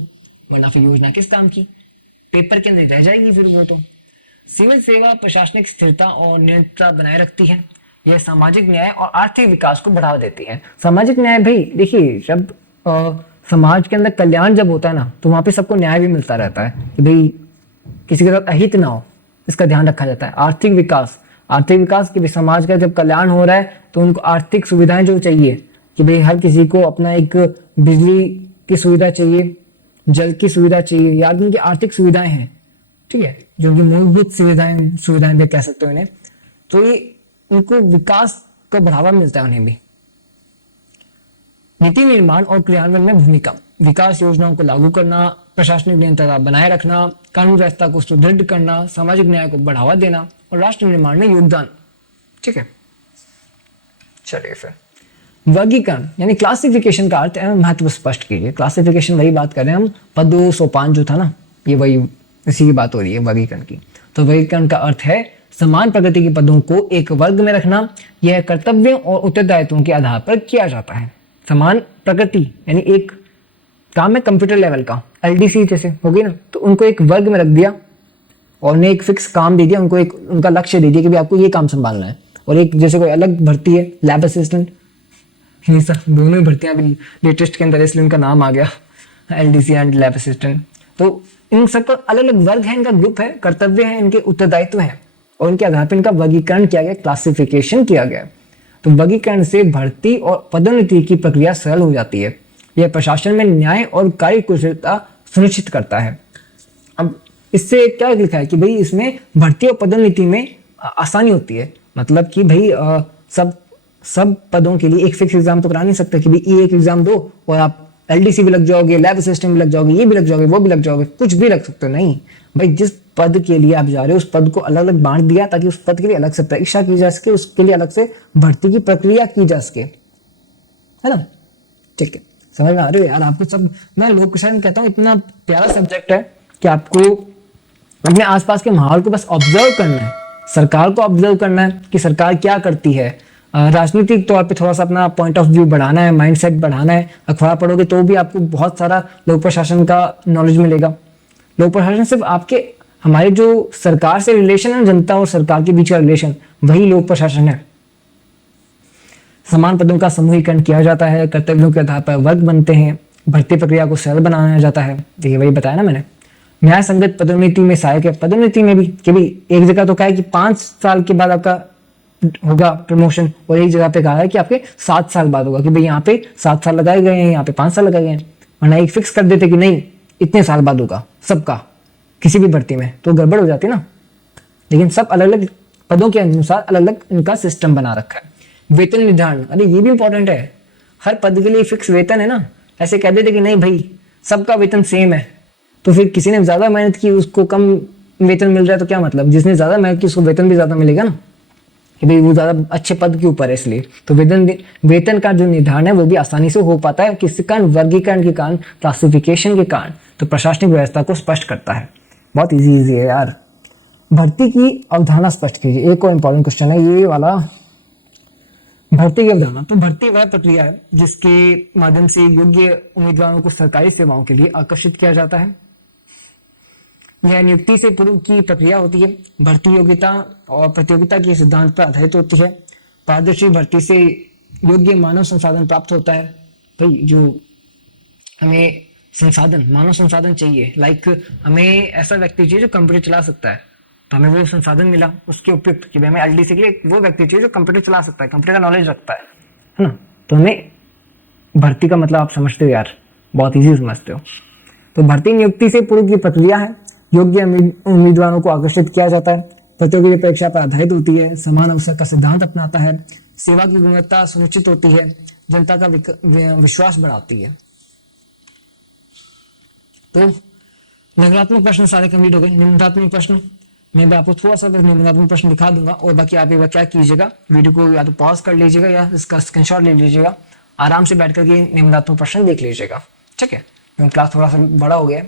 वरना फिर योजना किस काम की, पेपर के अंदर रह जाएगी फिर वो। तो सिविल सेवा प्रशासनिक स्थिरता और निरंतरता बनाए रखती है। यह सामाजिक न्याय और आर्थिक विकास को बढ़ावा देती है। सामाजिक न्याय भाई देखिए, जब समाज के अंदर कल्याण जब होता है ना, तो वहां पे सबको न्याय भी मिलता रहता है कि भाई किसी के साथ अहित ना हो, इसका ध्यान रखा जाता है। आर्थिक विकास कि भाई समाज का जब कल्याण हो रहा है तो उनको आर्थिक सुविधाएं जो चाहिए कि भाई हर किसी को अपना एक बिजली की सुविधा चाहिए, जल की सुविधा चाहिए, या उनकी आर्थिक सुविधाएं हैं, ठीक है, जो कि मूलभूत सुविधाएं भी कह सकते हो इन्हें। तो ये उनको विकास का बढ़ावा मिलता है उन्हें भी। नीति निर्माण और क्रियान्वयन में भूमिका, विकास योजनाओं को लागू करना, प्रशासनिक नियंत्रण बनाए रखना, कानून व्यवस्था को सुदृढ़ करना, सामाजिक न्याय को बढ़ावा देना और राष्ट्र निर्माण में योगदान, ठीक है। चलिए फिर वर्गीकरण यानी क्लासिफिकेशन का अर्थ एवं महत्व स्पष्ट कीजिए। क्लासिफिकेशन वही बात कर रहे हैं हम, पदों सोपान जो था ना, ये वही इसी की बात हो रही है वर्गीकरण की। तो वर्गीकरण का अर्थ है समान प्रकृति के पदों को एक वर्ग में रखना। यह कर्तव्यों और उत्तरदायित्वों के आधार पर किया जाता है। समान प्रकृति यानी एक काम है कंप्यूटर लेवल का, एलडीसी जैसे होगी ना, तो उनको एक वर्ग में रख दिया और उन्हें एक फिक्स काम दे दिया, उनको एक उनका लक्ष्य दे दिया कि भाई आपको ये काम संभालना है। और एक जैसे कोई अलग भर्ती है लैब असिस्टेंट, ये सब दोनों ही भर्तियां अभी लेटेस्ट के अंदर, इसलिए उनका नाम आ गया एलडीसी एंड लैब असिस्टेंट। तो इन सबका अलग अलग वर्ग है, इनका ग्रुप है, कर्तव्य है, इनके उत्तरदायित्व है और उनके आधार पर इनका वर्गीकरण किया गया, क्लासिफिकेशन किया गया। तो वर्गीकरण से भर्ती और पदोन्नति की प्रक्रिया सरल हो जाती है। यह प्रशासन में न्याय और कार्यकुशलता सुनिश्चित करता है। अब इससे क्या लिखा है कि भाई इसमें भर्ती और पदोन्नति में आसानी होती है। मतलब कि भाई सब पदों के लिए एक फिक्स एग्जाम तो करा नहीं सकते कि भाई ये एक एग्जाम दो और आप एलडीसी भी लग जाओगे, लैब असिस्टेंट भी लग जाओगे, ये भी लग जाओगे, वो भी लग जाओगे, कुछ भी लग सकते हो। नहीं भाई, जिस पद के लिए आप जा रहे हो उस पद को अलग अलग बांट दिया ताकि उस पद के लिए अलग से परीक्षा की जा सके, उसके लिए अलग से भर्ती की प्रक्रिया की जा सके, है ना। ठीक है, समझ में आ रही है यार आपको सब। मैं लोक प्रशासन कहता हूँ, इतना प्यारा सब्जेक्ट है कि आपको अपने आसपास के माहौल को बस ऑब्जर्व करना है, सरकार को ऑब्जर्व करना है कि सरकार क्या करती है, राजनीतिक तौर पे थोड़ा सा अपना पॉइंट ऑफ व्यू बढ़ाना है, माइंडसेट बढ़ाना है, अखबार पढ़ोगे तो भी आपको बहुत सारा लोक प्रशासन का नॉलेज मिलेगा। लोक प्रशासन सिर्फ आपके हमारे जो सरकार से रिलेशन है, जनता और सरकार के बीच का रिलेशन, वही लोक प्रशासन है। समान पदों का समूहीकरण किया जाता है, कर्तव्यों के आधार पर वर्ग बनते हैं, भर्ती प्रक्रिया को सरल बनाया जाता है। देखिए वही बताया ना मैंने। न्याय संगत पदोन्नति में सहायक है। पदोन्नति में भी कि भी एक जगह तो कहा है कि 5 साल के बाद आपका होगा प्रमोशन, और एक जगह पे कहा है कि आपके 7 साल बाद होगा, कि भाई यहाँ पे 7 साल लगाए गए हैं, यहाँ पे 5 साल लगाए गए हैं। वरना एक फिक्स कर देते कि नहीं इतने साल बाद होगा सबका किसी भी भर्ती में, तो गड़बड़ हो जाती ना। लेकिन सब अलग अलग पदों के अनुसार अलग अलग इनका सिस्टम बना रखा है। वेतन निर्धारण, अरे ये भी इंपॉर्टेंट है। हर पद के लिए फिक्स वेतन है ना। ऐसे कह देते कि नहीं भाई सबका वेतन सेम है, तो फिर किसी ने ज्यादा मेहनत की उसको कम वेतन मिल रहा है तो क्या मतलब, जिसने ज्यादा मेहनत की उसको वेतन भी ज्यादा मिलेगा ना, कि भाई वो ज्यादा अच्छे पद के ऊपर है। इसलिए तो वेतन का जो निर्धारण है वो भी आसानी से हो पाता है, किसी कारण वर्गीकरण के कारण, क्लासिफिकेशन के कारण, तो प्रशासनिक व्यवस्था को स्पष्ट करता है। बहुत इजी है यार। भर्ती की अवधारणा स्पष्ट कीजिए। एक और इंपॉर्टेंट क्वेश्चन है ये वाला, भर्ती की अवधारणा। तो भर्ती वह प्रक्रिया है जिसके माध्यम से योग्य उम्मीदवारों को सरकारी सेवाओं के लिए आकर्षित किया जाता है। यह नियुक्ति से पूर्व की प्रक्रिया होती है। भर्ती योग्यता और प्रतियोगिता के सिद्धांत पर आधारित होती है। पारदर्शी भर्ती से योग्य मानव संसाधन प्राप्त होता है। भाई जो हमें संसाधन, मानव संसाधन चाहिए, लाइक हमें ऐसा व्यक्ति चाहिए जो कंप्यूटर चला सकता है, तो हमें वो संसाधन मिला उसके उपयुक्त, कि हमें एलडीसी के लिए वो व्यक्ति चाहिए जो कंप्यूटर चला सकता है, कंप्यूटर का नॉलेज रखता है ना। तो हमें भर्ती का मतलब आप समझते हो यार, बहुत इजी समझते हो। तो भर्ती नियुक्ति से पूर्व की प्रक्रिया है। योग्य उम्मीदवारों को आकर्षित किया जाता है। प्रतियोगी परीक्षा पर आधारित होती है। समान अवसर का सिद्धांत अपनाता है। सेवा की गुणवत्ता सुनिश्चित होती है। जनता का विश्वास बढ़ाती है। तो नकारात्मक प्रश्न सारे कंप्लीट हो गए। निबंधात्मक प्रश्न मैं भी आपको थोड़ा सा निबंधात्मक प्रश्न दिखा दूंगा, और बाकी आप एक बार क्या कीजिएगा, वीडियो को या तो पॉज कर लीजिएगा या इसका स्क्रीनशॉट ले लीजिएगा, आराम से बैठ करके निबंधात्मक प्रश्न देख लीजिएगा, ठीक है, क्योंकि क्लास थोड़ा सा बड़ा हो गया।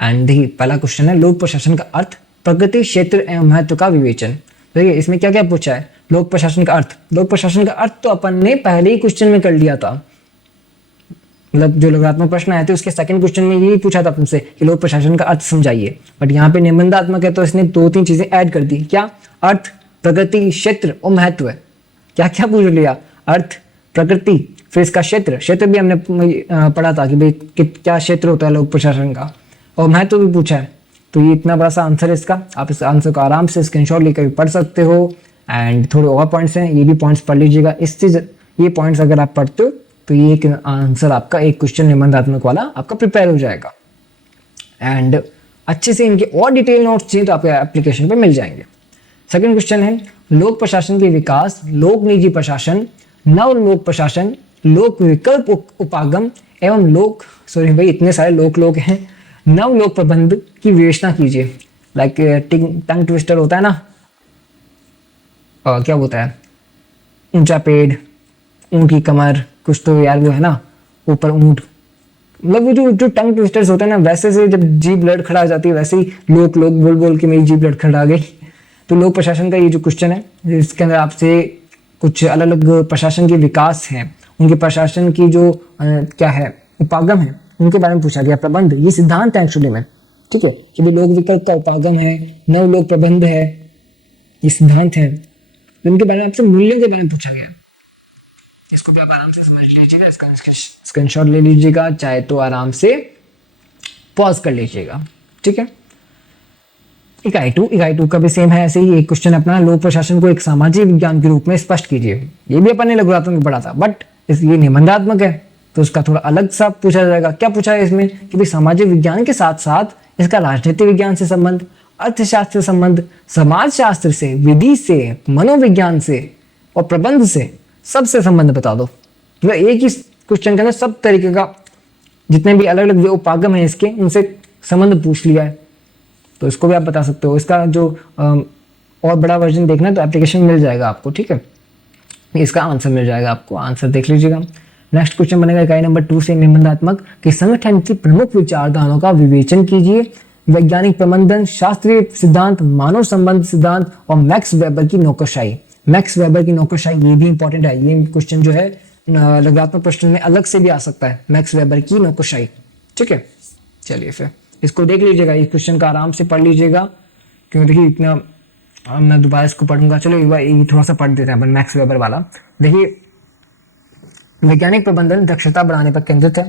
एंड देखिए पहला क्वेश्चन है लोक प्रशासन का अर्थ, प्रगति, क्षेत्र एवं महत्व का विवेचन। देखिए इसमें क्या क्या पूछा है। लोक प्रशासन का अर्थ, लोक प्रशासन का अर्थ तो अपन ने पहले ही क्वेश्चन में कर लिया था, मतलब जो लगात्मक प्रश्न आए थे उसके सेकंड क्वेश्चन में यही पूछा था तुमसे कि लोक प्रशासन का अर्थ समझाइए। बट यहाँ पे निबंधात्मक है तो इसने 2-3 चीजें ऐड कर दी। क्या? अर्थ, प्रगति, क्षेत्र और महत्व। क्या क्या पूछ लिया? अर्थ, प्रकृति, फिर इसका क्षेत्र, क्षेत्र भी हमने पढ़ा था कि भाई क्या क्षेत्र होता है लोक प्रशासन का, और महत्व भी पूछा है। तो ये इतना बड़ा सा आंसर है इसका। आप इस आंसर को आराम से स्क्रीनशॉट लेकर पढ़ सकते हो। एंड थोड़े और पॉइंट्स हैं, ये भी पॉइंट्स पढ़ लीजिएगा। इससे ये पॉइंट्स अगर आप पढ़ते हो तो ये एक आंसर आपका, एक क्वेश्चन निबंधात्मक वाला आपका प्रिपेयर हो जाएगा। एंड अच्छे से इनके और डिटेल नोट्स चाहिए तो आपके एप्लीकेशन पे मिल जाएंगे। सेकंड क्वेश्चन है लोक प्रशासन के विकास, लोक निजी प्रशासन, नव लोक प्रशासन, लोक विकल्प उपागम एवं भाई इतने सारे लोक हैं, नव लोक प्रबंध की विवेचना कीजिए। लाइक टंग ट्विस्टर होता है ना, क्या होता है, ऊंचा पेड़, ऊंट की कमर, कुछ तो यार वो है ना ऊपर ऊंट, मतलब वो जो टंग ट्विस्टर्स होते हैं ना, वैसे से जब जीभ लड़ खड़ा आ जाती है वैसे ही लोक बोल बोल के मेरी जीभ लड़ खड़ा आ गई। तो लोक प्रशासन का ये जो क्वेश्चन है इसके अंदर आपसे कुछ अलग अलग प्रशासन के विकास हैं, उनके प्रशासन की जो क्या है उपागम है उनके बारे में पूछा गया। प्रबंध ये सिद्धांत है एक्चुअली में, ठीक है, कि भी लोक विकल्प का उपागम है, नव लोक प्रबंध है, ये सिद्धांत है। इनके बारे में आपसे मूल्यों के बारे में पूछा गया। इसको भी आप आराम से समझ लीजिएगा, इसका स्क्रीनशॉट ले लीजिएगा, चाहे तो आराम से पॉज कर लीजिएगा, ठीक है। इकाई 2 का भी सेम है, ऐसे ही एक क्वेश्चन अपना, लोक प्रशासन को एक सामाजिक विज्ञान के रूप में स्पष्ट कीजिए। ये भी अपन ने लघुत्मक में पढ़ा था, बट ये निबंधात्मक है तो उसका थोड़ा अलग सा पूछा जाएगा। क्या पूछा है इसमें कि भाई सामाजिक विज्ञान के साथ साथ इसका राजनीति विज्ञान से संबंध, अर्थशास्त्र से संबंध, समाज शास्त्र से, विधि से, मनोविज्ञान से और प्रबंध से, सबसे संबंध बता दो। मतलब एक ही क्वेश्चन के अंदर सब तरीके का जितने भी अलग अलग उपागम है इसके, उनसे संबंध पूछ लिया है, तो इसको भी आप बता सकते हो। इसका जो और बड़ा वर्जन देखना है तो एप्लीकेशन मिल जाएगा आपको, ठीक है, इसका आंसर मिल जाएगा आपको, आंसर देख लीजिएगा। नेक्स्ट क्वेश्चन बनेगा इकाई नंबर 2 से निबंधात्मक कि संगठन की प्रमुख विचारधाराओं का विवेचन कीजिए। वैज्ञानिक प्रबंधन, शास्त्रीय सिद्धांत, मानव संबंध सिद्धांत और मैक्स वेबर की नौकरशाही। मैक्स वेबर की नौकरशाही, ये भी इंपॉर्टेंट है। ये क्वेश्चन जो है लघुत्मक प्रश्न में अलग से भी आ सकता है, मैक्स वेबर की नौकरशाही। ठीक है, चलिए फिर इसको देख लीजिएगा, इस क्वेश्चन का आराम से पढ़ लीजिएगा, क्योंकि देखिए इतना मैं दोबारा इसको पढ़ूंगा। चलो एक बार ये थोड़ा सा पढ़ देते हैं अपन मैक्स वेबर वाला। देखिए, वैज्ञानिक प्रबंधन दक्षता बढ़ाने पर केंद्रित है।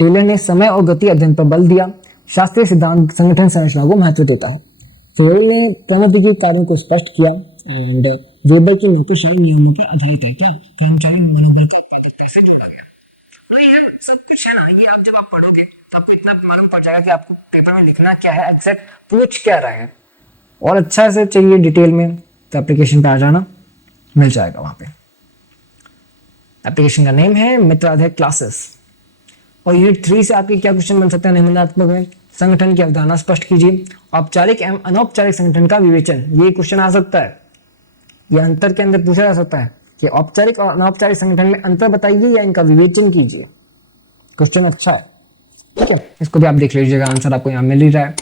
टेलर ने समय और गति अध्ययन पर बल दिया। शास्त्रीय सिद्धांत संगठन संरचना को महत्व देता है। टेलर ने क्रमविधि कार्यों को स्पष्ट किया एंड वेबर की नौकरशाही नियमों पर आधारित है। क्या कर्मचारी मनोबल का उत्पादकता से जोड़ा गया। मतलब ये सब कुछ है ना, ये आप जब आप पढ़ोगे तो आपको इतना मालूम पड़ जाएगा कि आपको पेपर में लिखना क्या है, एग्जैक्ट पूछ क्या रहा है। और अच्छा से चाहिए डिटेल में तो एप्लीकेशन पे आ जाना, मिल जाएगा वहां पे। एप्लीकेशन का नेम है मित्राध्याय क्लासेस। और यूनिट 3 से आपके क्या क्वेश्चन बन सकते हैं निबंधात्मक में। संगठन की अवधारणा स्पष्ट कीजिए। औपचारिक एवं अनौपचारिक संगठन का विवेचन, ये क्वेश्चन आ सकता है। ये अंतर के अंदर पूछा जा सकता है कि औपचारिक और अनौपचारिक संगठन में अंतर बताइए या इनका विवेचन कीजिए। क्वेश्चन अच्छा है, ठीक है, इसको भी आप देख लीजिएगा, आंसर आपको यहाँ मिल ही रहा है।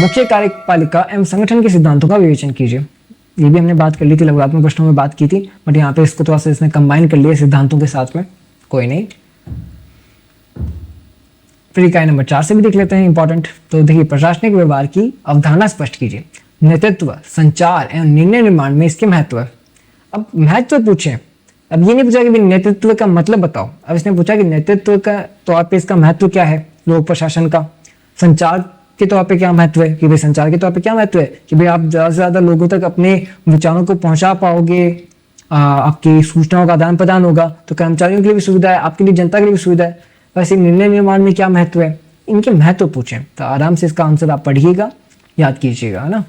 मुख्य कार्यपालिका एवं संगठन के सिद्धांतों का विवेचन कीजिए। ये भी हमने बात कर ली थी, लघुत्मक प्रश्नों में बात की थी, बट यहाँ पे इसको थोड़ा सा इसमें कंबाइन कर लिया सिद्धांतों के साथ में, कोई नहीं। फिर इकाई नंबर 4 से भी देख लेते हैं इंपॉर्टेंट। तो देखिए, प्रशासनिक व्यवहार की अवधारणा स्पष्ट कीजिए। नेतृत्व, संचार एवं निर्णय निर्माण में इसके महत्व। अब महत्व पूछे, अब ये नहीं पूछा कि नेतृत्व का मतलब बताओ, अब इसने पूछा कि नेतृत्व का तौर पे इसका महत्व क्या है लोक प्रशासन का। संचार के तौर पे क्या महत्व है कि भाई संचार के तौर पे क्या महत्व है कि भाई आप ज्यादा से ज्यादा लोगों तक अपने विचारों को पहुंचा पाओगे, आपकी सूचनाओं का आदान प्रदान होगा, तो कर्मचारियों के लिए भी सुविधा है, आपके लिए जनता के लिए भी सुविधा है। वैसे निर्णय निर्माण में क्या महत्व है, इनके महत्व पूछे तो आराम से इसका आंसर आप पढ़िएगा, याद कीजिएगा, है ना।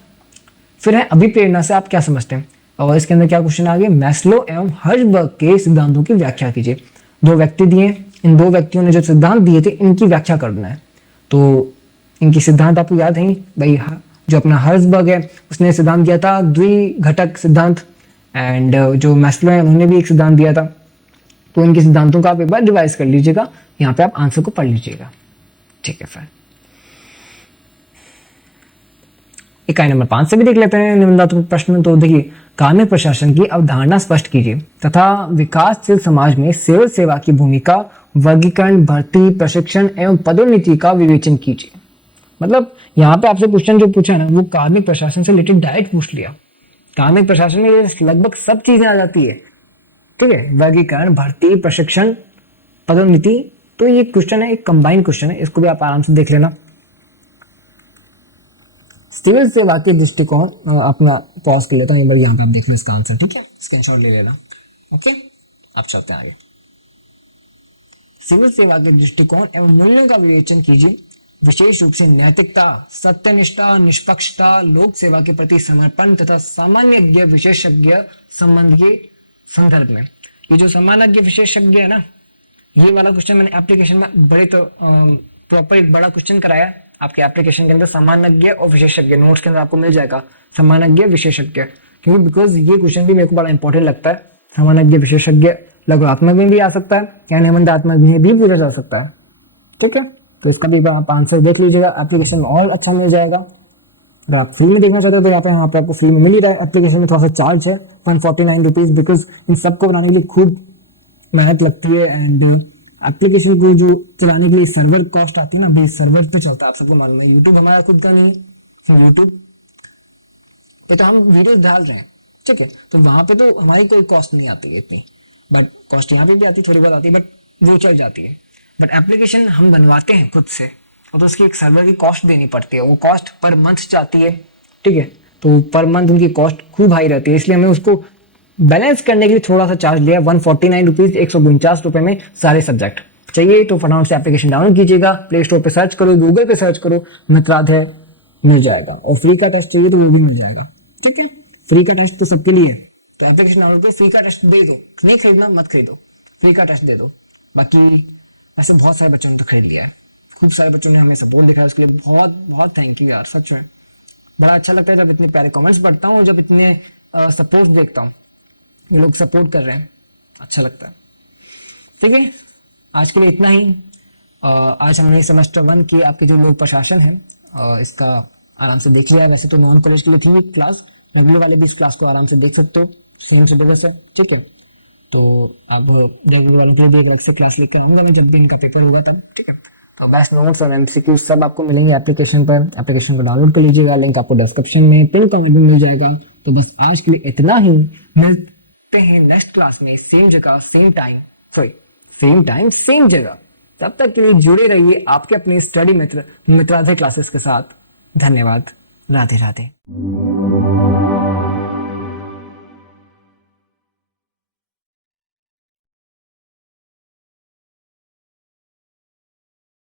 फिर है अभिप्रेरणा से आप क्या समझते हैं, और इसके अंदर क्या क्वेश्चन आ गए, मैस्लो एवं हर्जबर्ग के सिद्धांतों की व्याख्या कीजिए। 2 व्यक्ति दिए, इन 2 व्यक्तियों ने जो सिद्धांत दिए थे इनकी व्याख्या करना है। तो इनकी सिद्धांत आपको याद है भाई, जो अपना हर्जबर्ग है उसने सिद्धांत दिया था द्विघटक सिद्धांत, एंड जो मैस्लो है उन्होंने भी एक सिद्धांत दिया था। तो इनके सिद्धांतों का आप एक बार रिवाइज कर लीजिएगा, यहाँ पे आप आंसर को पढ़ लीजिएगा, ठीक है। फिर इकाई नंबर 5 से भी देख लेते हैं निबंधात्मक प्रश्न। तो देखिए, कार्मिक प्रशासन की अवधारणा स्पष्ट कीजिए तथा विकासशील समाज में सिविल सेवा की भूमिका, वर्गीकरण, भर्ती, प्रशिक्षण एवं पदोन्नति का विवेचन कीजिए। मतलब यहाँ पे आपसे क्वेश्चन जो पूछा ना वो कार्मिक प्रशासन से रिलेटेड डायरेक्ट पूछ लिया। कार्मिक प्रशासन में लगभग सब चीजें आ जाती है, ठीक है, वर्गीकरण, भर्ती, प्रशिक्षण, पदोन्नति। तो ये क्वेश्चन है, एक कंबाइंड क्वेश्चन है, इसको भी आप आराम से देख लेना। सिविल सेवा के दृष्टिकोण, अपना पॉज कर लेता हूँ एक बार, यहाँ पे आप देख लो इसका आंसर, ठीक है, स्क्रीनशॉट ले लेना। ओके, आप चलते हैं आगे। सिविल सेवा के दृष्टिकोण एवं मूल्यों का विवेचन कीजिए, विशेष रूप से नैतिकता, सत्यनिष्ठा, निष्पक्षता, लोक सेवा के प्रति समर्पण तथा सामान्य विशेषज्ञ संबंध के संदर्भ में। ये जो सामान्य विशेषज्ञ है ना, ये वाला क्वेश्चन मैंने एप्लीकेशन में बड़े तो प्रॉपर एक बड़ा क्वेश्चन कराया आपके एप्लीकेशन के अंदर, सामान्य और विशेषज्ञ, नोट्स के अंदर आपको मिल जाएगा सामान्य विशेषज्ञ, क्योंकि बिकॉज ये क्वेश्चन भी मेरे को बड़ा इंपॉर्टेंट लगता है। सामान्य विशेषज्ञ लघुत्मक में भी आ सकता है या निबंधात्मक में भी पूछा जा सकता है, ठीक है। तो इसका भी आप आंसर देख लीजिएगा, एप्लीकेशन में और अच्छा मिल जाएगा। अगर आप फ्री में देखना चाहते हो तो यहाँ पे आपको फ्री में मिल ही रहा है। एप्लीकेशन में थोड़ा सा चार्ज है 149 रुपीज, बिकॉज इन सबको बनाने के लिए खूब मेहनत लगती है, एंड एप्लीकेशन को जो चलाने के लिए सर्वर कॉस्ट आती है ना, बेस सर्वर पे चलता है, आप सबको मालूम है। यूट्यूब हमारा खुद का नहीं, तो यूट्यूब पे तो हम वीडियो डाल रहे हैं, ठीक है, तो वहां पे तो हमारी कोई कॉस्ट नहीं आती है इतनी, बट कॉस्ट यहाँ पे भी आती है, थोड़ी बहुत आती है, बट वो चल जाती है। बट एप्लीकेशन हम बनवाते हैं खुद से, और तो उसकी एक सर्वर की कॉस्ट देनी पड़ती है, वो कॉस्ट पर मंथ जाती है, ठीक है, तो पर मंथ उनकी कॉस्ट खूब हाई रहती है, इसलिए हमें उसको बैलेंस करने के लिए थोड़ा सा चार्ज लिया 149 रुपीज, 149 रुपए में सारे सब्जेक्ट। चाहिए तो फटाफट से एप्लीकेशन डाउनलोड कीजिएगा, प्ले स्टोर पे सर्च करो, गूगल पे सर्च करो, मित्राध्याय मिल जाएगा, और फ्री का टेस्ट चाहिए तो वो भी मिल जाएगा, ठीक है। फ्री का टेस्ट तो सबके लिए है, तो एप्लीकेशन डाउनलोड पे फ्री का टेस्ट दे दो, नहीं खरीदना मत खरीदो, फ्री का टेस्ट दे दो। बाकी ऐसे बहुत सारे बच्चों ने तो खरीद लिया है, खूब सारे बच्चों ने हमें सपोर्ट दिखाया, उसके लिए बहुत बहुत थैंक यू यार, सच में बड़ा अच्छा लगता है जब इतने प्यारे कमेंट्स पढ़ता हूँ, जब इतने सपोर्ट देखता हूँ, ये लोग सपोर्ट कर रहे हैं, अच्छा लगता है। ठीक है, आज के लिए इतना ही। आज हमने सेमेस्टर 1 की आपके जो लोक प्रशासन है इसका आराम से देख लिया है। वैसे तो नॉन कॉलेज के लिए थी क्लास, रेगुलर वाले भी इस क्लास को आराम से देख सकते हो, सेम सिलेबस है, ठीक है। तो अब रेगुलर वालों के लिए अलग से क्लास लेकर आऊंगा मैं जब भी इनका पेपर होगा तब, ठीक है। तो बेस्ट नोट्स और एमसीक्यू सब आपको मिलेंगे एप्लीकेशन पर। एप्लीकेशन को डाउनलोड कर लीजिएगा, लिंक आपको डिस्क्रिप्शन में पिन कमेंट में मिल जाएगा। तो बस आज के लिए इतना ही, मिलते हैं नेक्स्ट क्लास में, सेम जगह same time, sorry same time same जगह। तब तक के लिए जुड़े रहिए आपके अपने स्टडी मित्र मित्राधे क्लासेस के साथ। धन्यवाद। राधे राधे।